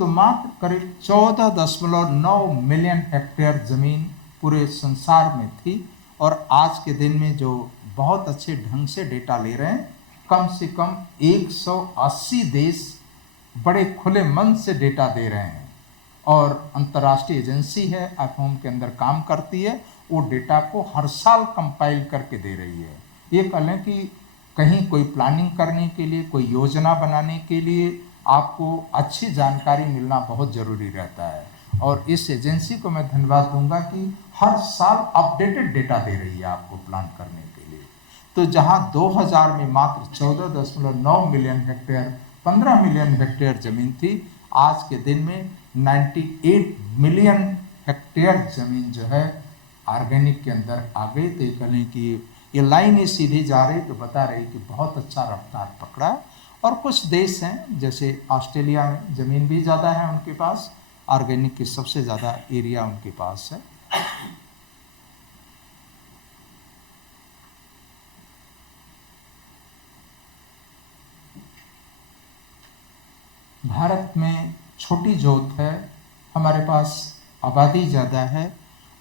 तो मात्र करीब 14.9 मिलियन हेक्टेयर ज़मीन पूरे संसार में थी, और आज के दिन में जो बहुत अच्छे ढंग से डेटा ले रहे हैं, कम से कम 180 देश बड़े खुले मन से डेटा दे रहे हैं, और अंतर्राष्ट्रीय एजेंसी है एफओम के अंदर काम करती है, वो डेटा को हर साल कंपाइल करके दे रही है। ये कह लें कि कहीं कोई प्लानिंग करने के लिए, कोई योजना बनाने के लिए आपको अच्छी जानकारी मिलना बहुत ज़रूरी रहता है, और इस एजेंसी को मैं धन्यवाद दूंगा कि हर साल अपडेटेड डेटा दे रही है आपको प्लान करने के लिए। तो जहां 2000 में मात्र 14.9 मिलियन हेक्टेयर, 15 मिलियन हेक्टेयर ज़मीन थी, आज के दिन में 98 मिलियन हेक्टेयर ज़मीन जो है ऑर्गेनिक के अंदर आ गई। तो ये कहें कि ये लाइन ही सीधी जा रही, तो बता रही कि बहुत अच्छा रफ्तार पकड़ा। और कुछ देश हैं जैसे ऑस्ट्रेलिया में ज़मीन भी ज़्यादा है उनके पास, ऑर्गेनिक की सबसे ज़्यादा एरिया उनके पास है। भारत में छोटी जोत है, हमारे पास आबादी ज़्यादा है।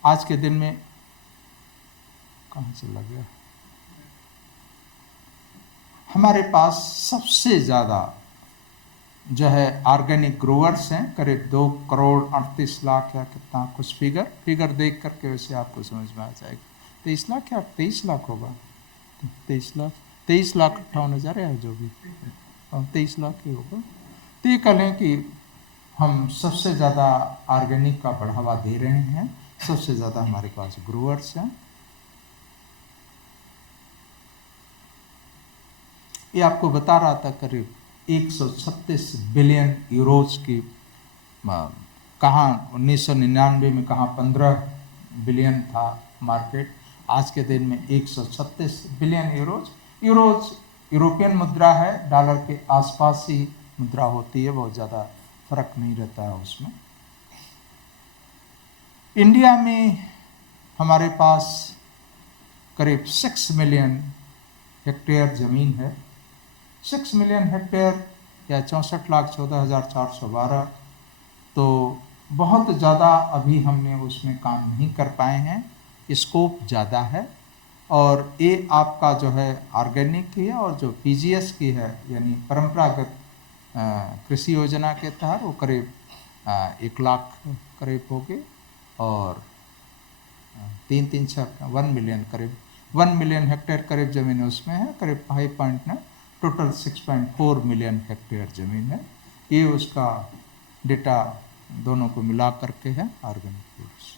आज के दिन में कहाँ से लग गया, हमारे पास सबसे ज़्यादा जो है ऑर्गेनिक ग्रोवर्स हैं, करीब 2 करोड़ 38 लाख या कितना कुछ फिगर देख करके वैसे आपको समझ में आ जाएगा। 23 लाख या 23 लाख होगा, 23 लाख 58,000 है जो भी, 23 लाख ही होगा। तो ये कह लें कि हम सबसे ज़्यादा ऑर्गेनिक का बढ़ावा दे रहे हैं, सबसे ज़्यादा हमारे पास ग्रोवर्स हैं। ये आपको बता रहा था करीब 136 बिलियन यूरोज की, कहाँ 1999 में कहाँ 15 बिलियन था मार्केट, आज के दिन में 136 बिलियन यूरोज यूरोपियन मुद्रा है, डॉलर के आसपास ही मुद्रा होती है, बहुत ज़्यादा फर्क नहीं रहता है उसमें। इंडिया में हमारे पास करीब 6 मिलियन हेक्टेयर ज़मीन है। 6 मिलियन हेक्टेयर या 64,14,412, तो बहुत ज़्यादा अभी हमने उसमें काम नहीं कर पाए हैं, स्कोप ज़्यादा है। और ये आपका जो है ऑर्गेनिक की है, और जो पीजीएस की है यानी परंपरागत कृषि योजना के तहत वो करीब 1 लाख करीब होगी, और 1 मिलियन करीब 1 मिलियन हेक्टेयर करीब ज़मीन उसमें है, करीब 5.9, टोटल 6.4 मिलियन हेक्टेयर ज़मीन है। ये उसका डेटा दोनों को मिला करके है ऑर्गेनिक फूड्स।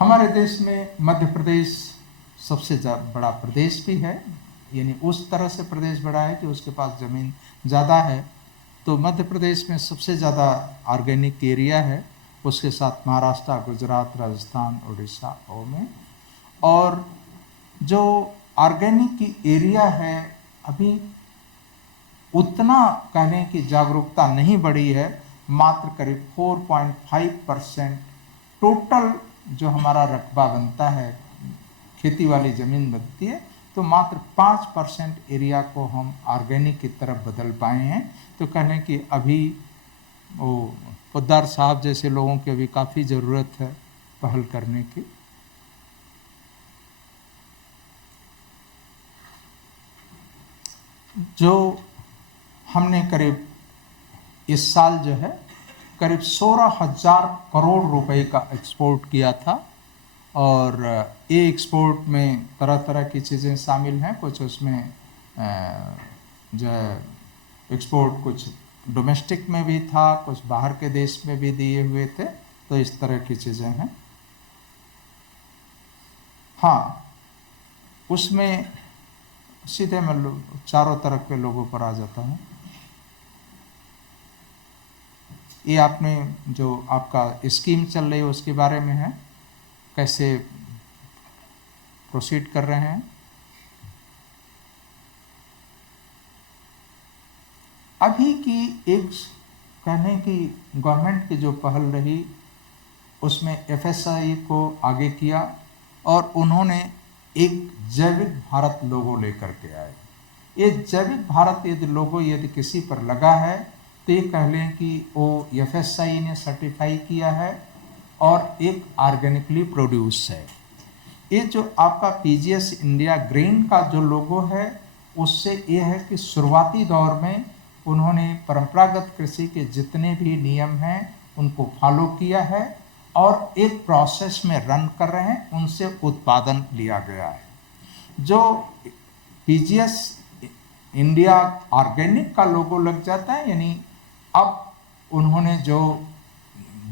हमारे देश में मध्य प्रदेश सबसे बड़ा प्रदेश भी है, यानी उस तरह से प्रदेश बड़ा है कि उसके पास ज़मीन ज़्यादा है। तो मध्य प्रदेश में सबसे ज़्यादा ऑर्गेनिक एरिया है, उसके साथ महाराष्ट्र, गुजरात, राजस्थान, उड़ीसा में। और जो ऑर्गेनिक की एरिया है अभी उतना कहने की जागरूकता नहीं बढ़ी है, मात्र करीब 4.5% टोटल जो हमारा रकबा बनता है, खेती वाली ज़मीन बनती है, तो मात्र 5% एरिया को हम ऑर्गेनिक की तरफ बदल पाए हैं। तो कहने की अभी वो पोद्दार साहब जैसे लोगों की अभी काफ़ी ज़रूरत है पहल करने की। जो हमने करीब इस साल जो है करीब 16,000 करोड़ रुपए का एक्सपोर्ट किया था, और ये एक्सपोर्ट में तरह तरह की चीज़ें शामिल हैं। कुछ उसमें जो एक्सपोर्ट कुछ डोमेस्टिक में भी था, कुछ बाहर के देश में भी दिए हुए थे, तो इस तरह की चीज़ें हैं। हाँ, उसमें सीधे मैं चारों तरफ के लोगों पर आ जाता हूँ। ये आपने जो आपका स्कीम चल रही है उसके बारे में है, कैसे प्रोसीड कर रहे हैं। अभी की एक कहने की गवर्नमेंट की जो पहल रही उसमें एफएसआई को आगे किया, और उन्होंने एक जैविक भारत लोगो लेकर के आए। ये जैविक भारत यदि लोगो यदि किसी पर लगा है तो ये कह लें कि वो एफएसआई ने सर्टिफाई किया है और एक ऑर्गेनिकली प्रोड्यूस है। ये जो आपका पीजीएस इंडिया ग्रीन का जो लोगो है उससे ये है कि शुरुआती दौर में उन्होंने परंपरागत कृषि के जितने भी नियम हैं उनको फॉलो किया है और एक प्रोसेस में रन कर रहे हैं, उनसे उत्पादन लिया गया है। जो पीजीएस इंडिया ऑर्गेनिक का लोगो लग जाता है, यानी अब उन्होंने जो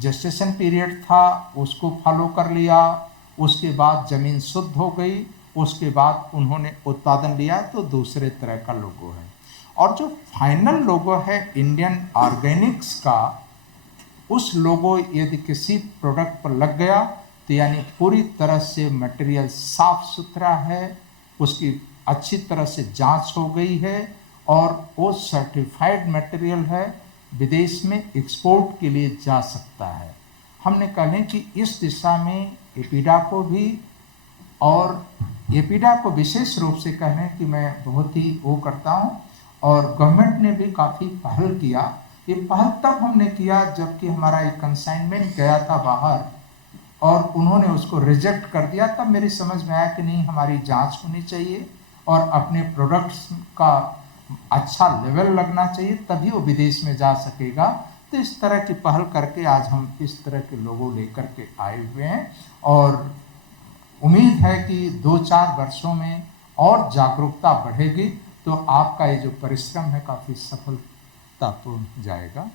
जेस्टेशन पीरियड था उसको फॉलो कर लिया, उसके बाद ज़मीन शुद्ध हो गई, उसके बाद उन्होंने उत्पादन लिया, तो दूसरे तरह का लोगो है। और जो फाइनल लोगो है इंडियन ऑर्गेनिक्स का, उस लोगो यदि किसी प्रोडक्ट पर लग गया तो यानी पूरी तरह से मटेरियल साफ सुथरा है, उसकी अच्छी तरह से जांच हो गई है और वो सर्टिफाइड मटेरियल है, विदेश में एक्सपोर्ट के लिए जा सकता है। हमने कहा कि इस दिशा में एपीडा को भी, और एपीडा को विशेष रूप से कहें कि मैं बहुत ही वो करता हूँ, और गवर्नमेंट ने भी काफ़ी पहल किया। ये पहल तब हमने किया जबकि हमारा एक कंसाइनमेंट गया था बाहर और उन्होंने उसको रिजेक्ट कर दिया, तब मेरी समझ में आया कि नहीं, हमारी जांच होनी चाहिए और अपने प्रोडक्ट्स का अच्छा लेवल लगना चाहिए, तभी वो विदेश में जा सकेगा। तो इस तरह की पहल करके आज हम इस तरह के लोगों लेकर के आए हुए हैं, और उम्मीद है कि 2-4 वर्षों में और जागरूकता बढ़ेगी तो आपका ये जो परिश्रम है काफ़ी सफलतापूर्ण जाएगा।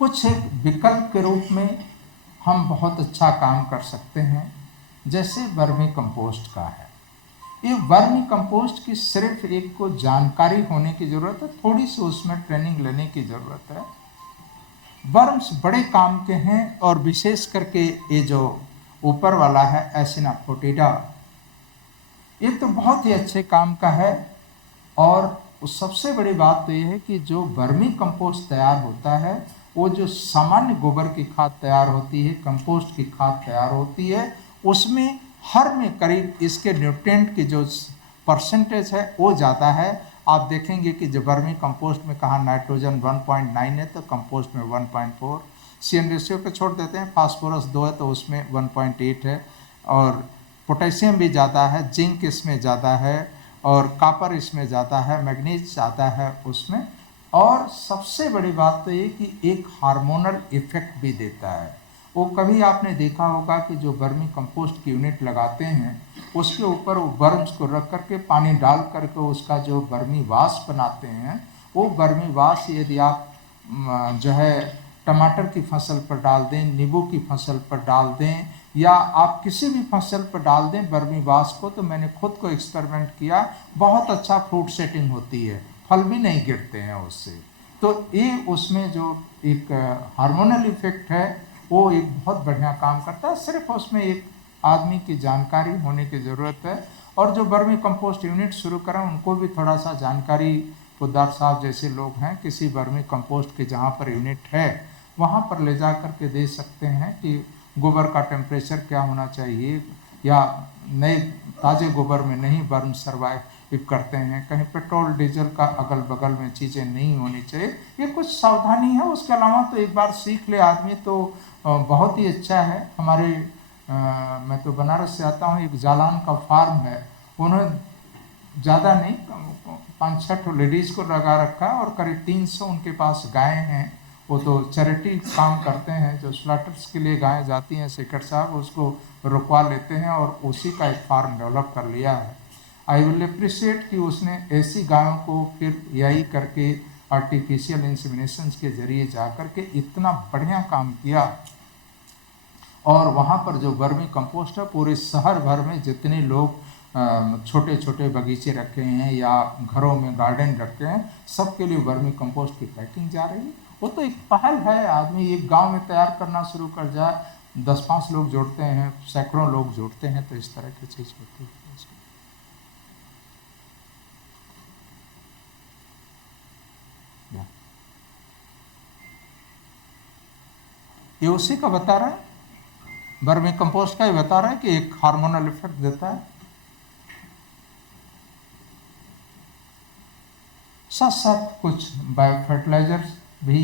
कुछ एक विकल्प के रूप में हम बहुत अच्छा काम कर सकते हैं, जैसे वर्मी कंपोस्ट का है। ये वर्मी कंपोस्ट की सिर्फ एक को जानकारी होने की ज़रूरत है, थोड़ी सी उसमें ट्रेनिंग लेने की ज़रूरत है। वर्म्स बड़े काम के हैं और विशेष करके ये जो ऊपर वाला है एसिनाफोटिडा, ये तो बहुत ही अच्छे काम का है। और सबसे बड़ी बात तो ये है कि जो वर्मी कंपोस्ट तैयार होता है वो जो सामान्य गोबर की खाद तैयार होती है, कंपोस्ट की खाद तैयार होती है, उसमें हर में करीब इसके न्यूट्रिएंट की जो परसेंटेज है वो ज़्यादा है। आप देखेंगे कि जो वर्मी कंपोस्ट में कहाँ नाइट्रोजन 1.9 है तो कंपोस्ट में 1.4, CN रेशियो पे छोड़ देते हैं, फास्फोरस 2 है तो उसमें 1.8 है, और पोटेशियम भी ज़्यादा है, जिंक इसमें ज़्यादा है, और कॉपर इसमें ज़्यादा है, मैग्नीज ज़्यादा है उसमें। और सबसे बड़ी बात तो ये कि एक हार्मोनल इफेक्ट भी देता है। वो कभी आपने देखा होगा कि जो वर्मी कंपोस्ट की यूनिट लगाते हैं उसके ऊपर वो वर्म्स को रख करके पानी डाल करके उसका जो वर्मी वाश बनाते हैं, वो वर्मी वाश यदि आप जो है टमाटर की फसल पर डाल दें, नींबू की फसल पर डाल दें, या आप किसी भी फसल पर डाल दें वर्मी वाश को, तो मैंने खुद को एक्सपेरिमेंट किया, बहुत अच्छा फ्रूट सेटिंग होती है, फल भी नहीं गिरते हैं उससे। तो ये उसमें जो एक हार्मोनल इफेक्ट है वो एक बहुत बढ़िया काम करता है। सिर्फ उसमें एक आदमी की जानकारी होने की ज़रूरत है, और जो वर्मी कंपोस्ट यूनिट शुरू करें उनको भी थोड़ा सा जानकारी, पोद्दार साहब जैसे लोग हैं किसी वर्मी कंपोस्ट के जहाँ पर यूनिट है वहाँ पर ले जा कर के दे सकते हैं कि गोबर का टेम्परेचर क्या होना चाहिए, या नए ताज़े गोबर में नहीं वर्म सर्वाइव करते हैं, कहीं पेट्रोल डीजल का अगल बगल में चीज़ें नहीं होनी चाहिए। ये कुछ सावधानी है, उसके अलावा तो एक बार सीख ले आदमी तो बहुत ही अच्छा है। हमारे मैं तो बनारस से आता हूँ, एक जालान का फार्म है, उन्होंने ज़्यादा नहीं 5-6 लेडीज़ को लगा रखा है और करीब 300 उनके पास गायें हैं। वो तो चैरिटी काम करते हैं, जो स्लॉटर्स के लिए गायें जाती हैं सेक्रेटरी साहब उसको रुकवा लेते हैं और उसी का एक फार्म डेवलप कर लिया है। आई विल अप्रिशिएट कि उसने ऐसी गायों को फिर यही करके आर्टिफिशियल इंसेमिनेशन के जरिए जा कर के इतना बढ़िया काम किया। और वहाँ पर जो वर्मी कंपोस्ट है पूरे शहर भर में जितने लोग छोटे छोटे बगीचे रखे हैं या घरों में गार्डन रखे हैं, सबके लिए वर्मी कंपोस्ट की पैकिंग जा रही है। वो तो एक पहल है, आदमी एक गांव में तैयार करना शुरू कर जाए, 10-5 लोग जोड़ते हैं, सैकड़ों लोग जोड़ते हैं, तो इस तरह की चीज़ होती है। ये उसी का बता रहा है, वर्मी कंपोस्ट का ही बता रहा है कि एक हार्मोनल इफेक्ट देता है। साथ साथ कुछ बायो फर्टिलाइजर्स भी,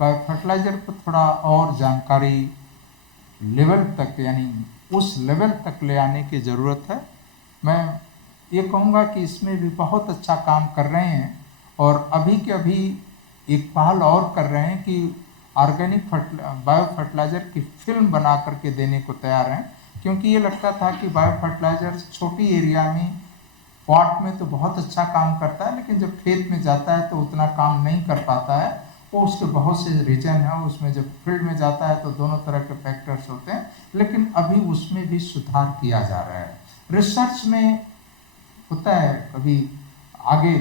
बायो फर्टिलाइजर पर थोड़ा और जानकारी लेवल तक, यानी उस लेवल तक ले आने की ज़रूरत है। मैं ये कहूँगा कि इसमें भी बहुत अच्छा काम कर रहे हैं, और अभी के अभी एक पहल और कर रहे हैं कि ऑर्गेनिक बायो फर्टिलाइज़र की फिल्म बना करके देने को तैयार हैं, क्योंकि ये लगता था कि बायो फर्टिलाइज़र छोटी एरिया में पॉट में तो बहुत अच्छा काम करता है, लेकिन जब खेत में जाता है तो उतना काम नहीं कर पाता है। वो उसके बहुत से रीजन हैं, उसमें जब फील्ड में जाता है तो दोनों तरह के फैक्टर्स होते हैं, लेकिन अभी उसमें भी सुधार किया जा रहा है। रिसर्च में होता है, कभी आगे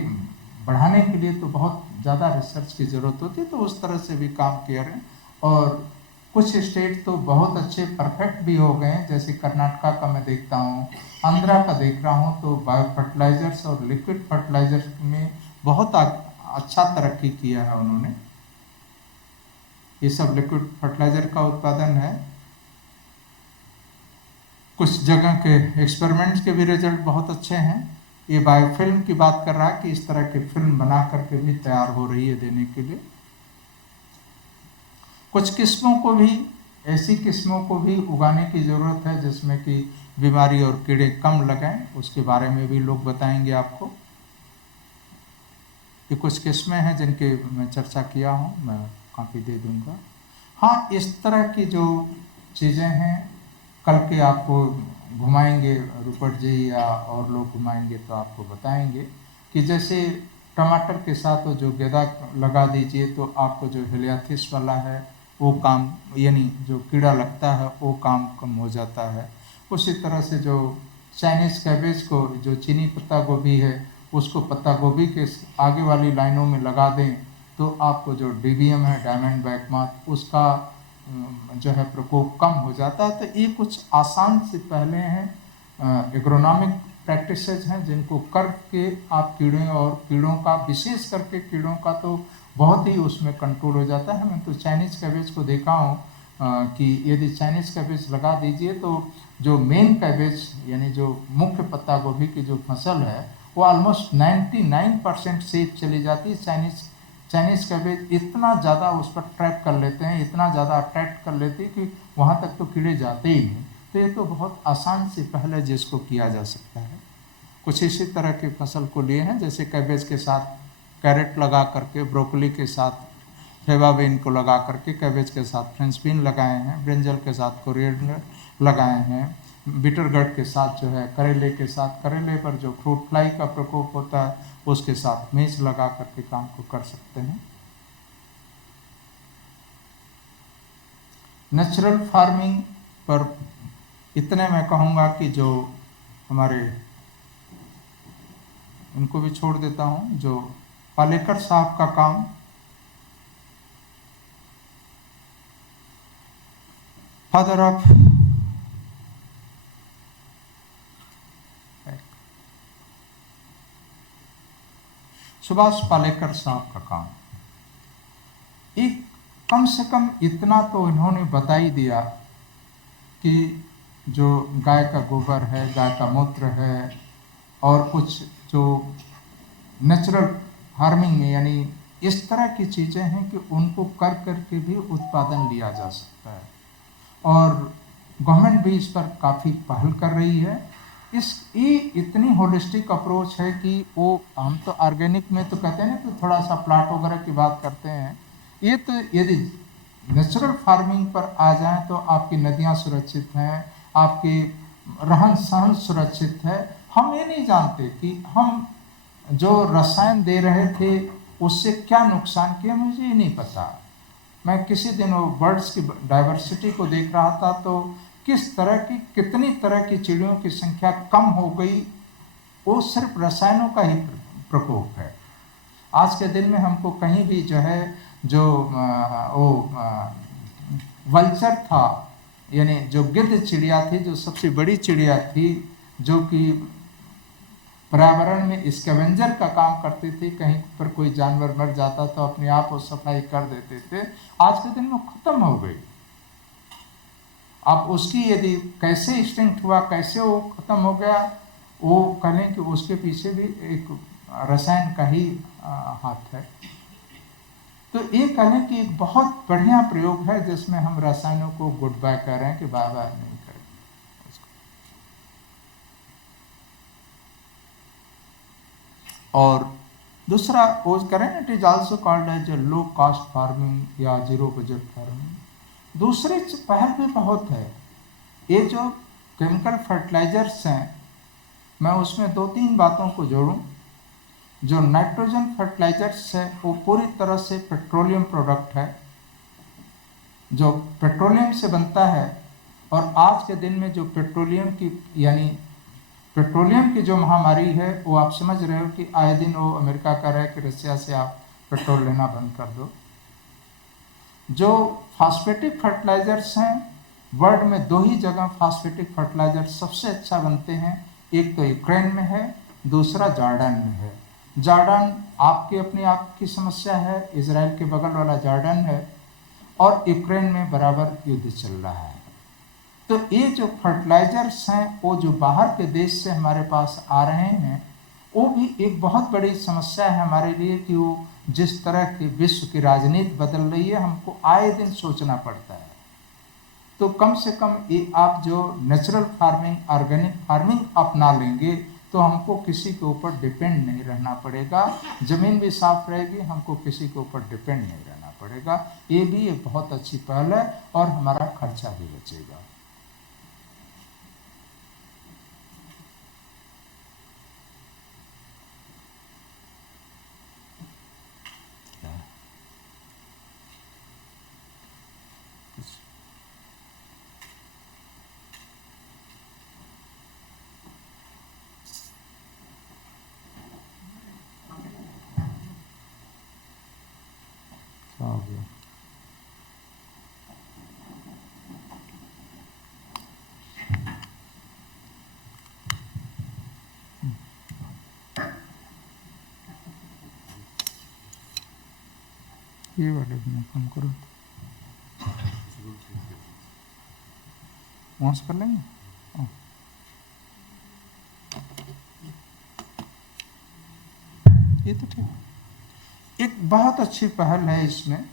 बढ़ाने के लिए तो बहुत ज़्यादा रिसर्च की ज़रूरत होती है, तो उस तरह से भी काम किया रहे। और कुछ स्टेट तो बहुत अच्छे परफेक्ट भी हो गए हैं, जैसे कर्नाटका का मैं देखता हूँ, आंध्रा का देख रहा हूँ, तो बायो फर्टिलाइजर्स और लिक्विड फर्टिलाइजर्स में बहुत अच्छा तरक्की किया है उन्होंने। ये सब लिक्विड फर्टिलाइजर का उत्पादन है। कुछ जगह के एक्सपेरिमेंट्स के भी रिजल्ट बहुत अच्छे हैं। ये बायोफिल्म की बात कर रहा है कि इस तरह की फिल्म बना करके भी तैयार हो रही है देने के लिए। कुछ किस्मों को भी, ऐसी किस्मों को भी उगाने की ज़रूरत है जिसमें कि बीमारी और कीड़े कम लगें, उसके बारे में भी लोग बताएंगे आपको। ये कुछ किस्में हैं जिनके मैं चर्चा किया हूँ, मैं कॉपी दे दूँगा। हाँ, इस तरह की जो चीज़ें हैं कल के आपको घुमाएंगे रूपट जी या और लोग घुमाएंगे तो आपको बताएंगे कि जैसे टमाटर के साथ जो गेंदा लगा दीजिए तो आपको जो हेलियाथिस वाला है वो काम, यानी जो कीड़ा लगता है वो काम कम हो जाता है। उसी तरह से जो चाइनीज़ कैबेज को, जो चीनी पत्ता गोभी है, उसको पत्ता गोभी के आगे वाली लाइनों में लगा दें तो आपको जो डीबीएम है, डायमंड बैक मोथ, उसका जो है प्रकोप कम हो जाता है। तो ये कुछ आसान से पहले हैं एग्रोनॉमिक प्रैक्टिसेस हैं जिनको करके आप कीड़े और कीड़ों का, विशेष करके कीड़ों का तो बहुत ही उसमें कंट्रोल हो जाता है। मैं तो चाइनीज़ कैबेज को देखा हूँ कि यदि चाइनीज़ कैबेज लगा दीजिए तो जो मेन कैबेज यानी जो मुख्य पत्ता गोभी की जो फसल है वो ऑलमोस्ट 99% सेफ चली जाती है। चाइनीज़ कैबेज इतना ज़्यादा उस पर ट्रैप कर लेते हैं, इतना ज़्यादा अट्रैक्ट कर लेते हैं कि वहाँ तक तो कीड़े जाते ही नहीं। तो ये तो बहुत आसान से पहले जिसको किया जा सकता है। कुछ इसी तरह की फसल को लिए हैं, जैसे कैबेज के साथ कैरेट लगा करके, ब्रोकली के साथ फेवा बीन को लगा करके, कैबेज के साथ फ्रेंच बीन लगाए हैं, ब्रिंजल के साथ कोरिएंडर लगाए हैं, बिटरगट के साथ जो है करेले के साथ, करेले पर जो फ्रूट फ्लाई का प्रकोप होता है उसके साथ मेज लगा करके काम को कर सकते हैं। नेचुरल फार्मिंग पर इतने मैं कहूँगा कि जो हमारे, उनको भी छोड़ देता हूँ, जो पालेकर साहब का काम, फादर ऑफ सुभाष पालेकर साहब का काम, एक कम से कम इतना तो इन्होंने बता ही दिया कि जो गाय का गोबर है, गाय का मूत्र है और कुछ जो नेचुरल फार्मिंग में यानी इस तरह की चीज़ें हैं कि उनको कर करके भी उत्पादन लिया जा सकता है। और गवर्नमेंट भी इस पर काफ़ी पहल कर रही है। ये इतनी होलिस्टिक अप्रोच है कि वो, हम तो ऑर्गेनिक में तो कहते हैं ना कि थोड़ा सा प्लाट वगैरह की बात करते हैं, ये तो यदि नेचुरल फार्मिंग पर आ जाए तो आपकी नदियाँ सुरक्षित हैं, आपकी रहन सहन सुरक्षित है। हम ये नहीं जानते कि हम जो रसायन दे रहे थे उससे क्या नुकसान किया, मुझे ये नहीं पता। मैं किसी दिन वो बर्ड्स की डाइवर्सिटी को देख रहा था तो किस तरह की, कितनी तरह की चिड़ियों की संख्या कम हो गई, वो सिर्फ रसायनों का ही प्रकोप है। आज के दिन में हमको कहीं भी जो है जो वो वल्चर था, यानी जो गिद्ध चिड़िया थी, जो सबसे बड़ी चिड़िया थी, जो कि पर्यावरण में स्कैवेंजर का काम करती थी, कहीं पर कोई जानवर मर जाता तो अपने आप वो सफाई कर देते थे, आज के दिन में खत्म हो गई। आप उसकी यदि कैसे इंस्टिंक्ट हुआ, कैसे वो खत्म हो गया, वो कहें कि उसके पीछे भी एक रसायन का ही हाथ है। तो ये कहें कि एक बहुत बढ़िया प्रयोग है जिसमें हम रसायनों को गुड बाय कर रहे हैं कि बाय बाय नहीं करें उसको। और दूसरा वो करें, it is also called as a low cost farming या जीरो बजट फार्मिंग। दूसरी पहल भी बहुत है। ये जो केमिकल फर्टिलाइजर्स हैं, मैं उसमें दो तीन बातों को जोड़ूं। जो नाइट्रोजन फर्टिलाइजर्स है वो पूरी तरह से पेट्रोलियम प्रोडक्ट है, जो पेट्रोलियम से बनता है। और आज के दिन में जो पेट्रोलियम की, यानी पेट्रोलियम की जो महामारी है, वो आप समझ रहे हो कि आए दिन वो अमेरिका कह रहा है कि रसिया से आप पेट्रोल लेना बंद कर दो। जो फास्फेटिक फर्टिलाइजर्स हैं, वर्ल्ड में दो ही जगह फास्फेटिक फर्टिलाइजर सबसे अच्छा बनते हैं, एक तो यूक्रेन में है, दूसरा जॉर्डन में है। जॉर्डन आपकी अपनी आप की समस्या है, इजराइल के बगल वाला जॉर्डन है, और यूक्रेन में बराबर युद्ध चल रहा है। तो ये जो फर्टिलाइजर्स हैं वो जो बाहर के देश से हमारे पास आ रहे हैं, वो भी एक बहुत बड़ी समस्या है हमारे लिए कि वो जिस तरह की विश्व की राजनीति बदल रही है, हमको आए दिन सोचना पड़ता है। तो कम से कम ये आप जो नेचुरल फार्मिंग, ऑर्गेनिक फार्मिंग अपना लेंगे तो हमको किसी के ऊपर डिपेंड नहीं रहना पड़ेगा, ज़मीन भी साफ रहेगी, हमको किसी के ऊपर डिपेंड नहीं रहना पड़ेगा। ये भी एक बहुत अच्छी पहल है और हमारा खर्चा भी बचेगा। क्या हो गया? ये वाले भी कम करो, वहाँ से कर लेंगे। ये तो ठीक। एक बहुत अच्छी पहल है इसमें,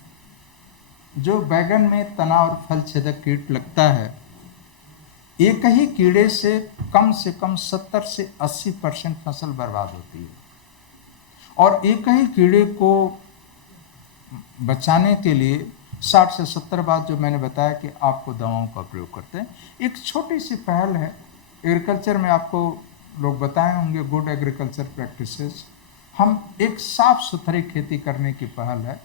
जो बैगन में तना और फल छेदक कीट लगता है, एक ही कीड़े से कम 70 से 80% फसल बर्बाद होती है। और एक ही कीड़े को बचाने के लिए 60 से 70 बार, जो मैंने बताया कि आपको दवाओं का प्रयोग करते हैं। एक छोटी सी पहल है एग्रीकल्चर में, आपको लोग बताए होंगे गुड एग्रीकल्चर प्रैक्टिसेस। हम एक साफ सुथरी खेती करने की पहल है।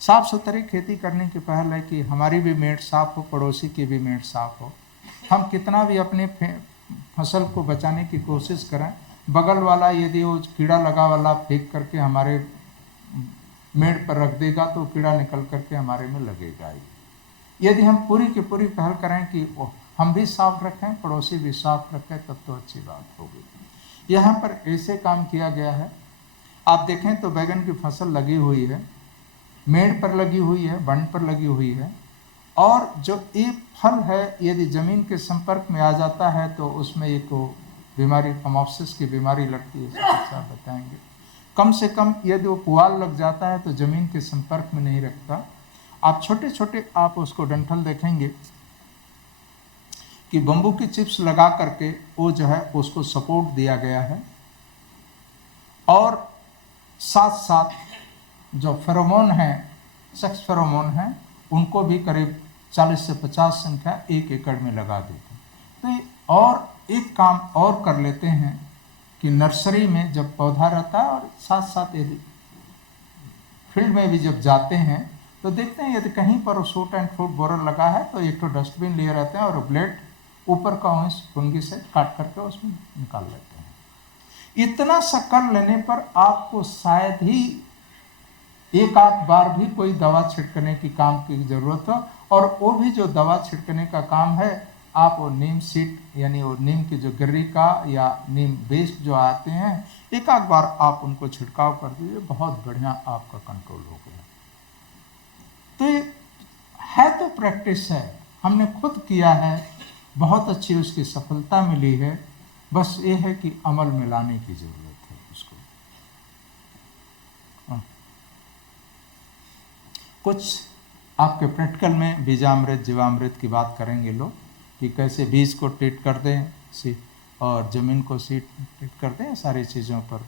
साफ सुथरी खेती करने की पहल है कि हमारी भी मेड़ साफ हो, पड़ोसी की भी मेड़ साफ हो। हम कितना भी अपने फसल को बचाने की कोशिश करें, बगल वाला यदि वो कीड़ा लगा वाला फेंक करके हमारे मेड़ पर रख देगा तो कीड़ा निकल करके हमारे में लगेगा ही। यदि हम पूरी की पूरी पहल करें कि हम भी साफ रखें, पड़ोसी भी साफ रखें, तब तो अच्छी बात होगी। यहाँ पर ऐसे काम किया गया है। आप देखें तो बैगन की फसल लगी हुई है, मेड़ पर लगी हुई है, बंड पर लगी हुई है, और जो एक फल है यदि जमीन के संपर्क में आ जाता है तो उसमें एक बीमारी, फमोप्सिस की बीमारी लगती है, इसको आप बताएंगे। कम से कम यदि वो पुआल लग जाता है तो जमीन के संपर्क में नहीं रखता। आप छोटे छोटे आप उसको डंठल देखेंगे कि बम्बू की चिप्स लगा करके वो जो है उसको सपोर्ट दिया गया है, और साथ साथ जो फेरोमोन है, सेक्स फेरोमोन है, उनको भी करीब 40 से 50 संख्या 1 एकड़ में लगा देते हैं। तो और एक काम और कर लेते हैं कि नर्सरी में जब पौधा रहता है और साथ साथ यदि फील्ड में भी जब जाते हैं तो देखते हैं यदि कहीं पर शूट एंड फ्रूट बोरर लगा है तो एक तो डस्टबिन लिए रहते हैं और ब्लेड ऊपर का वहीं फुंगी से काट करके उसमें निकाल लेते हैं। इतना सा कर लेने पर आपको शायद ही एक आध बार भी कोई दवा छिड़कने की काम की जरूरत हो, और वो भी जो दवा छिड़कने का काम है आप वो नीम सीड यानी वो नीम की जो गिर्री का या नीम बेस्ड जो आते हैं, एक आध बार आप उनको छिड़काव कर दीजिए, बहुत बढ़िया आपका कंट्रोल हो गया। तो ये है तो प्रैक्टिस है, हमने खुद किया है, बहुत अच्छी उसकी सफलता मिली है। बस ये है कि अमल में लाने की जरूरत है उसको। कुछ आपके प्रैक्टिकल में बीजामृत जीवामृत की बात करेंगे लोग, कि कैसे बीज को ट्रीट कर दें और ज़मीन को सीड ट्रीट कर दें। सारी चीज़ों पर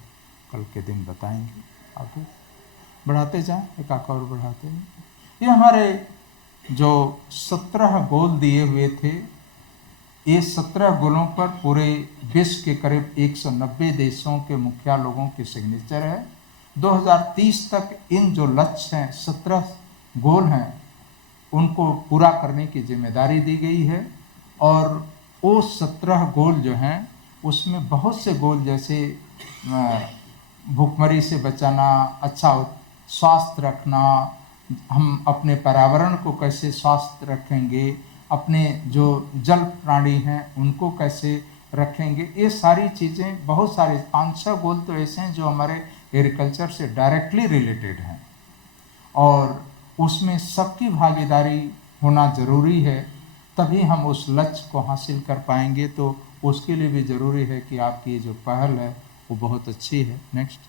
कल के दिन बताएंगे। आगे बढ़ाते जाएं, एक आक और बढ़ाते हैं। ये हमारे जो 17 गोल दिए हुए थे, ये 17 गोलों पर पूरे विश्व के करीब 190 देशों के मुखिया लोगों की सिग्नेचर है। 2030 तक इन जो लक्ष्य हैं, 17 गोल हैं, उनको पूरा करने की जिम्मेदारी दी गई है। और वो 17 गोल जो हैं उसमें बहुत से गोल, जैसे भूखमरी से बचाना, अच्छा स्वास्थ्य रखना, हम अपने पर्यावरण को कैसे स्वस्थ रखेंगे, अपने जो जल प्राणी हैं उनको कैसे रखेंगे, ये सारी चीज़ें, बहुत सारे 5-6 गोल तो ऐसे हैं जो हमारे एग्रीकल्चर से डायरेक्टली रिलेटेड हैं, और उसमें सबकी भागीदारी होना ज़रूरी है, तभी हम उस लक्ष्य को हासिल कर पाएंगे। तो उसके लिए भी ज़रूरी है कि आपकी ये जो पहल है वो बहुत अच्छी है। नेक्स्ट,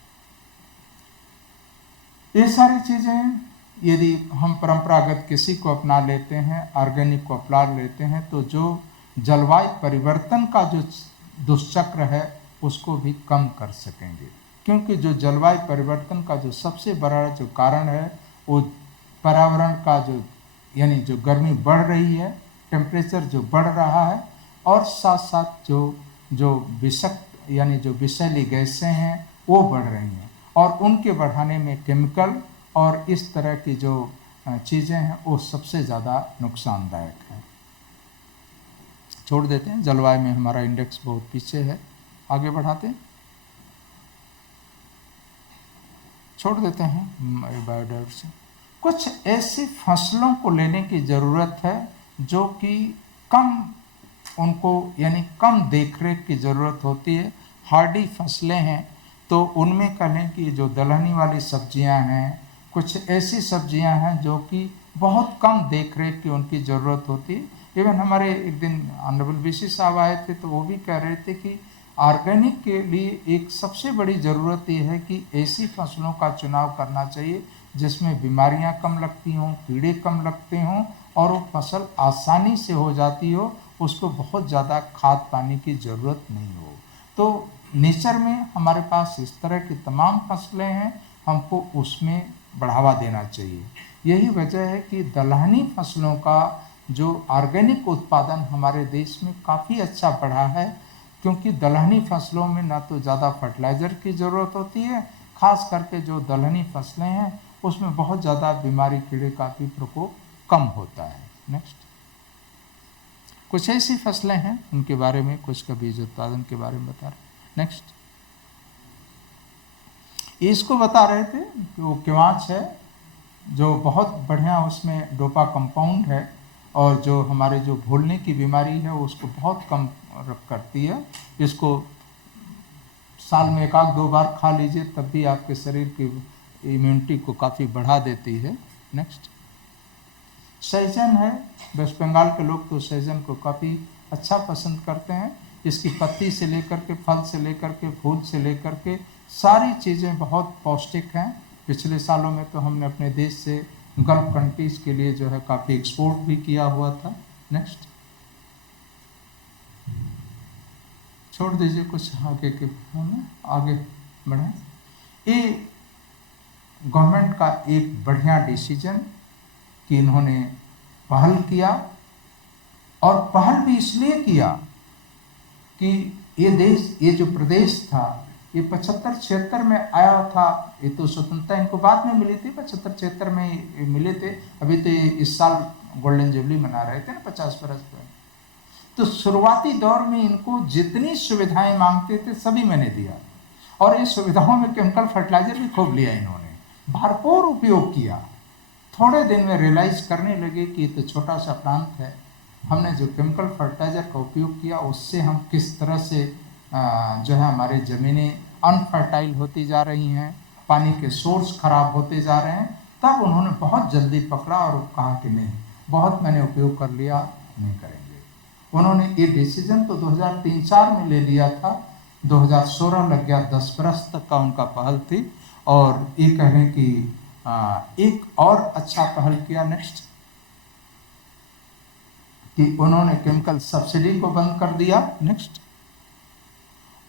ये सारी चीज़ें यदि हम परंपरागत कृषि को अपना लेते हैं, ऑर्गेनिक को अपना लेते हैं, तो जो जलवायु परिवर्तन का जो दुष्चक्र है उसको भी कम कर सकेंगे। क्योंकि जो जलवायु परिवर्तन का जो सबसे बड़ा जो कारण है वो पर्यावरण का जो, यानी जो गर्मी बढ़ रही है, टेम्परेचर जो बढ़ रहा है, और साथ साथ जो विषाक्त यानी जो विषैली गैसें हैं वो बढ़ रही हैं, और उनके बढ़ाने में केमिकल और इस तरह की जो चीज़ें हैं वो सबसे ज़्यादा नुकसानदायक हैं। छोड़ देते हैं, जलवायु में हमारा इंडेक्स बहुत पीछे है, आगे बढ़ाते हैं, छोड़ देते हैं बायोडाइवर्सिटी। कुछ ऐसी फसलों को लेने की ज़रूरत है जो कि कम उनको यानी कम देखरेख की ज़रूरत होती है। हार्डी फसलें हैं तो उनमें कहें कि जो दलहनी वाली सब्जियां हैं, कुछ ऐसी सब्जियां हैं जो कि बहुत कम देखरेख की उनकी ज़रूरत होती है। इवन हमारे एक दिन ऑनरेबल वीसी साहब आए थे तो वो भी कह रहे थे कि ऑर्गेनिक के लिए एक सबसे बड़ी ज़रूरत ये है कि ऐसी फसलों का चुनाव करना चाहिए जिसमें बीमारियां कम लगती हों, कीड़े कम लगते हों और वो फसल आसानी से हो जाती हो, उसको बहुत ज़्यादा खाद पानी की ज़रूरत नहीं हो। तो नेचर में हमारे पास इस तरह की तमाम फसलें हैं, हमको उसमें बढ़ावा देना चाहिए। यही वजह है कि दलहनी फसलों का जो ऑर्गेनिक उत्पादन हमारे देश में काफ़ी अच्छा बढ़ा है, क्योंकि दलहनी फसलों में ना तो ज़्यादा फर्टिलाइज़र की ज़रूरत होती है, खास करके जो दलहनी फसलें हैं उसमें बहुत ज़्यादा बीमारी कीड़े का भी प्रकोप कम होता है। नेक्स्ट, कुछ ऐसी फसलें हैं उनके बारे में, कुछ का बीज उत्पादन के बारे में बता रहे। नेक्स्ट, इसको बता रहे थे कि वो क्वांच है जो बहुत बढ़िया, उसमें डोपा कंपाउंड है और जो हमारे जो भूलने की बीमारी है उसको बहुत कम करती है। इसको साल में 1-2 बार खा लीजिए तब भी आपके शरीर की इम्यूनिटी को काफ़ी बढ़ा देती है। नेक्स्ट, सहजन है, वेस्ट बंगाल के लोग तो सहजन को काफ़ी अच्छा पसंद करते हैं। इसकी पत्ती से लेकर के, फल से लेकर के, फूल से लेकर के सारी चीज़ें बहुत पौष्टिक हैं। पिछले सालों में तो हमने अपने देश से गल्फ कंट्रीज़ के लिए जो है काफ़ी एक्सपोर्ट भी किया हुआ था। नेक्स्ट, छोड़ दीजिए कुछ आगे के, आगे बढ़ें। ये गवर्नमेंट का एक बढ़िया डिसीजन कि इन्होंने पहल किया, और पहल भी इसलिए किया कि ये देश, ये जो प्रदेश था ये 75-76 में आया था। ये तो स्वतंत्रता इनको बाद में मिली थी, 75-76 में मिले थे। अभी तो इस साल गोल्डन जुबली मना रहे थे ना 50 बरस पर। तो शुरुआती दौर में इनको जितनी सुविधाएं मांगते थे सभी मैंने दिया, और इस सुविधाओं में केमिकल फर्टिलाइजर भी खूब लिया, इन्होंने भरपूर उपयोग किया। थोड़े दिन में रियलाइज करने लगे कि ये तो छोटा सा प्रांत है, हमने जो केमिकल फर्टिलाइजर का उपयोग किया उससे हम किस तरह से जो है हमारी ज़मीनें अनफर्टाइल होती जा रही हैं, पानी के सोर्स खराब होते जा रहे हैं। तब उन्होंने बहुत जल्दी पकड़ा और कहा कि नहीं, बहुत मैंने उपयोग कर लिया, नहीं करेंगे। उन्होंने ये डिसीजन तो 2003-4 में ले लिया था, 2016 लग गया, 10 बरस तक का उनका पहल थी। और ये कहें कि एक और अच्छा पहल किया नेक्स्ट, कि उन्होंने केमिकल सब्सिडी को बंद कर दिया। नेक्स्ट,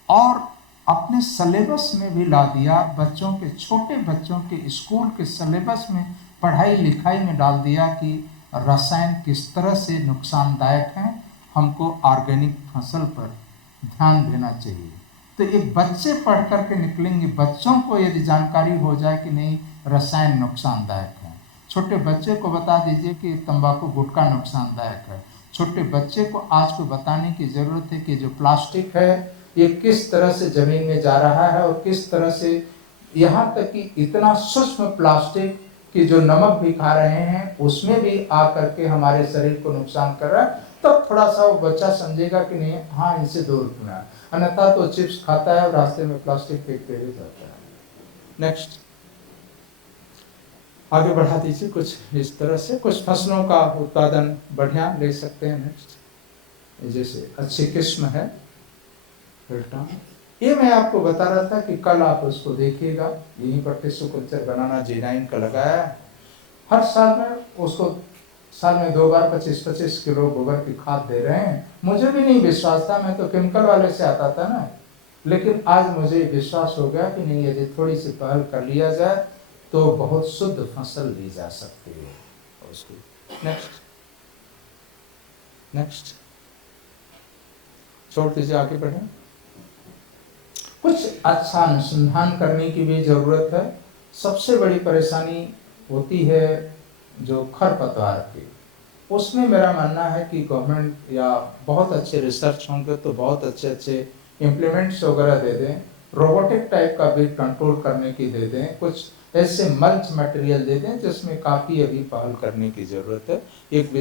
और अपने सिलेबस में भी ला दिया, बच्चों के, छोटे बच्चों के स्कूल के सिलेबस में, पढ़ाई लिखाई में डाल दिया कि रसायन किस तरह से नुकसानदायक हैं, हमको ऑर्गेनिक फसल पर ध्यान देना चाहिए। तो ये बच्चे पढ़ करके निकलेंगे, बच्चों को यदि जानकारी हो जाए कि नहीं रसायन नुकसानदायक है, छोटे बच्चे को बता दीजिए कि तंबाकू गुटखा नुकसानदायक है। छोटे बच्चे को आज को बताने की ज़रूरत है कि जो प्लास्टिक है ये किस तरह से ज़मीन में जा रहा है, और किस तरह से, यहाँ तक कि इतना सूक्ष्म प्लास्टिक कि जो नमक भी खा रहे हैं उसमें भी आ करके हमारे शरीर को नुकसान कर रहा है। तब थोड़ा सा वो बच्चा समझेगा कि नहीं, हाँ इनसे दूर रखना है, अन्यथा तो चिप्स खाता है और रास्ते में प्लास्टिक फेंकते हुए जाता है। नेक्स्ट, आगे बढ़ा दीजिए। कुछ इस तरह से कुछ फसलों का उत्पादन बढ़िया ले सकते हैं। नेक्स्ट, जैसे अच्छी किस्म है फिल्टा, ये मैं आपको बता रहा था कि कल आप उसको देखिएगा, यहीं पर टिश्यू कल्चर बनाना G9 का लगाया है। हर साल में उसको साल में 2 बार 25-25 किलो गोबर की खाद दे रहे हैं। मुझे भी नहीं विश्वास था, मैं तो केमिकल वाले से आता था ना, लेकिन आज मुझे विश्वास हो गया कि नहीं, यदि थोड़ी सी पहल कर लिया जाए तो बहुत शुद्ध फसल ली जा सकती है उसको। नेक्स्ट, नेक्स्ट, छोड़ दीजिए, आगे बढ़ें। कुछ अच्छा अनुसंधान करने की भी जरूरत है। सबसे बड़ी परेशानी होती है जो खरपतवार की, उसमें मेरा मानना है कि गवर्नमेंट या बहुत अच्छे रिसर्च होंगे तो बहुत अच्छे इम्प्लीमेंट्स वगैरह दे दें, रोबोटिक टाइप का भी कंट्रोल करने की दे दें, कुछ ऐसे मल्च मटेरियल दे दें जिसमें काफ़ी अभी पहल करने की ज़रूरत है। एक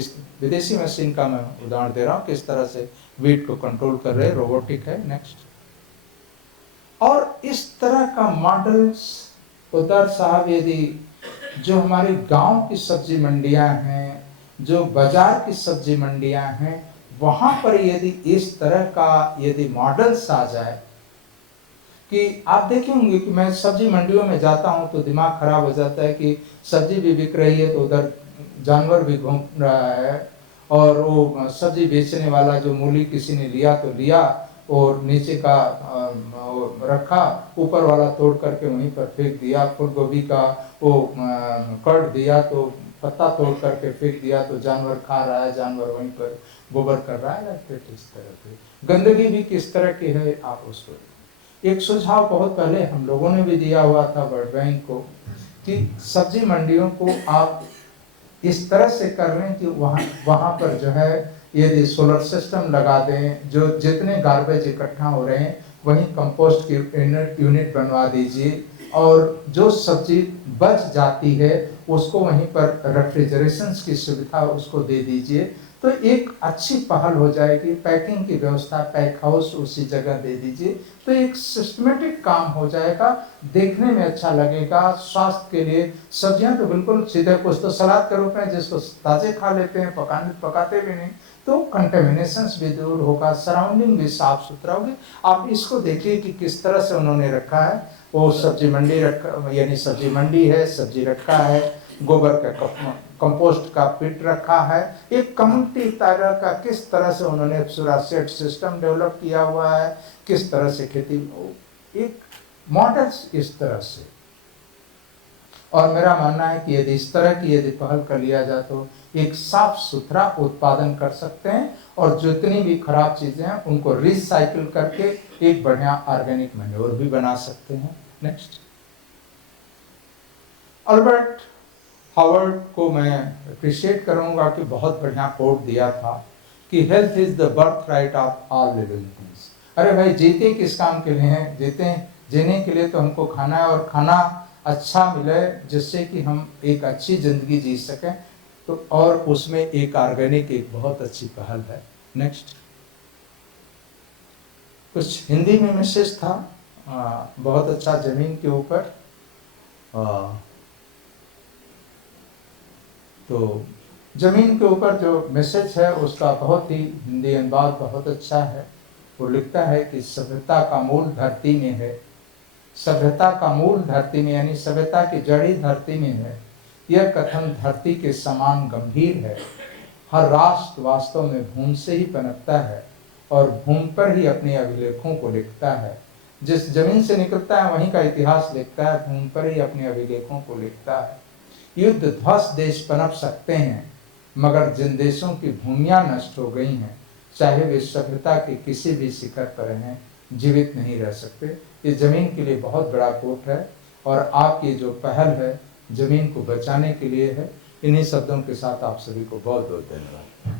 विदेशी मशीन का मैं उदाहरण दे रहा हूँ, किस तरह से वेट को कंट्रोल कर रहे हैं, रोबोटिक है। नेक्स्ट। और इस तरह का मॉडल्स उधर साहब, यदि जो हमारे गांव की सब्जी मंडियां हैं, जो बाजार की सब्जी मंडियां हैं, वहां पर यदि इस तरह का यदि मॉडल्स आ जाए कि आप देखे होंगे कि मैं सब्जी मंडियों में जाता हूं तो दिमाग खराब हो जाता है कि सब्जी भी बिक रही है तो उधर जानवर भी घूम रहा है, और वो सब्जी बेचने वाला जो मूली किसी ने लिया तो लिया और नीचे का रखा, ऊपर वाला तोड़ करके वहीं पर फेंक दिया। फूल गोभी का वो कट दिया तो पत्ता तोड़ करके फेंक दिया तो जानवर खा रहा है, जानवर वहीं पर गोबर कर रहा है। इस तरह की गंदगी भी किस तरह की है, आप उसको एक सुझाव बहुत पहले हम लोगों ने भी दिया हुआ था वर्ल्ड बैंक को कि सब्जी मंडियों को आप इस तरह से कर लें कि वहाँ पर जो है यदि सोलर सिस्टम लगा दें, जो जितने गार्बेज इकट्ठा हो रहे हैं वहीं कंपोस्ट की यूनिट बनवा दीजिए, और जो सब्जी बच जाती है उसको वहीं पर रेफ्रिजरेशन की सुविधा उसको दे दीजिए, तो एक अच्छी पहल हो जाएगी। पैकिंग की व्यवस्था, पैक हाउस उसी जगह दे दीजिए, तो एक सिस्टमेटिक काम हो जाएगा, देखने में अच्छा लगेगा। स्वास्थ्य के लिए सब्जियां तो बिल्कुल सीधे, कुछ तो सलाद के रूप में जिसको ताजे खा लेते हैं, पकाते भी नहीं, तो कंटेमिनेशन भी दूर होगा, सराउंडिंग भी साफ सुथरा होगी। आप इसको देखिए कि किस तरह से उन्होंने रखा है, वो सब्जी मंडी रखा, यानी सब्जी मंडी है, सब्जी रखा है, गोबर का कंपोस्ट का पिट रखा है, एक कम्युनिटी तरह का किस तरह से उन्होंने पूरा सेट सिस्टम डेवलप किया हुआ है, किस तरह से खेती, एक मॉडल्स इस तरह से। और मेरा मानना है कि यदि इस तरह की यदि पहल कर लिया जाए तो एक साफ सुथरा उत्पादन कर सकते हैं, और जितनी भी खराब चीजें हैं उनको रिसाइकिल करके एक बढ़िया ऑर्गेनिक मैन्योर भी बना सकते हैं। नेक्स्ट। अल्बर्ट हावर्ड को मैं अप्रिशिएट करूंगा कि बहुत बढ़िया कोट दिया था कि health is the birth right of all living things. अरे भाई, जीते किस काम के लिए हैं? जीने के लिए तो हमको खाना है, और खाना अच्छा मिले जिससे कि हम एक अच्छी जिंदगी जी सकें, तो और उसमें एक ऑर्गेनिक एक बहुत अच्छी पहल है। नेक्स्ट। कुछ हिंदी में मैसेज था, बहुत अच्छा, जमीन के ऊपर। तो जमीन के ऊपर जो मैसेज है उसका बहुत ही हिंदी अनुवाद बहुत अच्छा है। वो लिखता है कि सभ्यता का मूल धरती में है, सभ्यता का मूल धरती में, यानी सभ्यता की जड़ी धरती में है। यह कथन धरती के समान गंभीर है। हर राष्ट्र वास्तव में भूमि से ही पनपता है और भूमि पर ही अपने अभिलेखों को लिखता है। जिस जमीन से निकलता है वहीं का इतिहास लिखता है, भूमि पर ही अपने अभिलेखों को लिखता है। युद्ध ध्वस्त देश पनप सकते हैं, मगर जिन देशों की भूमियां नष्ट हो गई हैं, चाहे वे सभ्यता के किसी भी शिखर पर हैं, जीवित नहीं रह सकते। ये जमीन के लिए बहुत बड़ा कोट है, और आपकी जो पहल है जमीन को बचाने के लिए है। इन्हीं शब्दों के साथ आप सभी को बहुत बहुत धन्यवाद।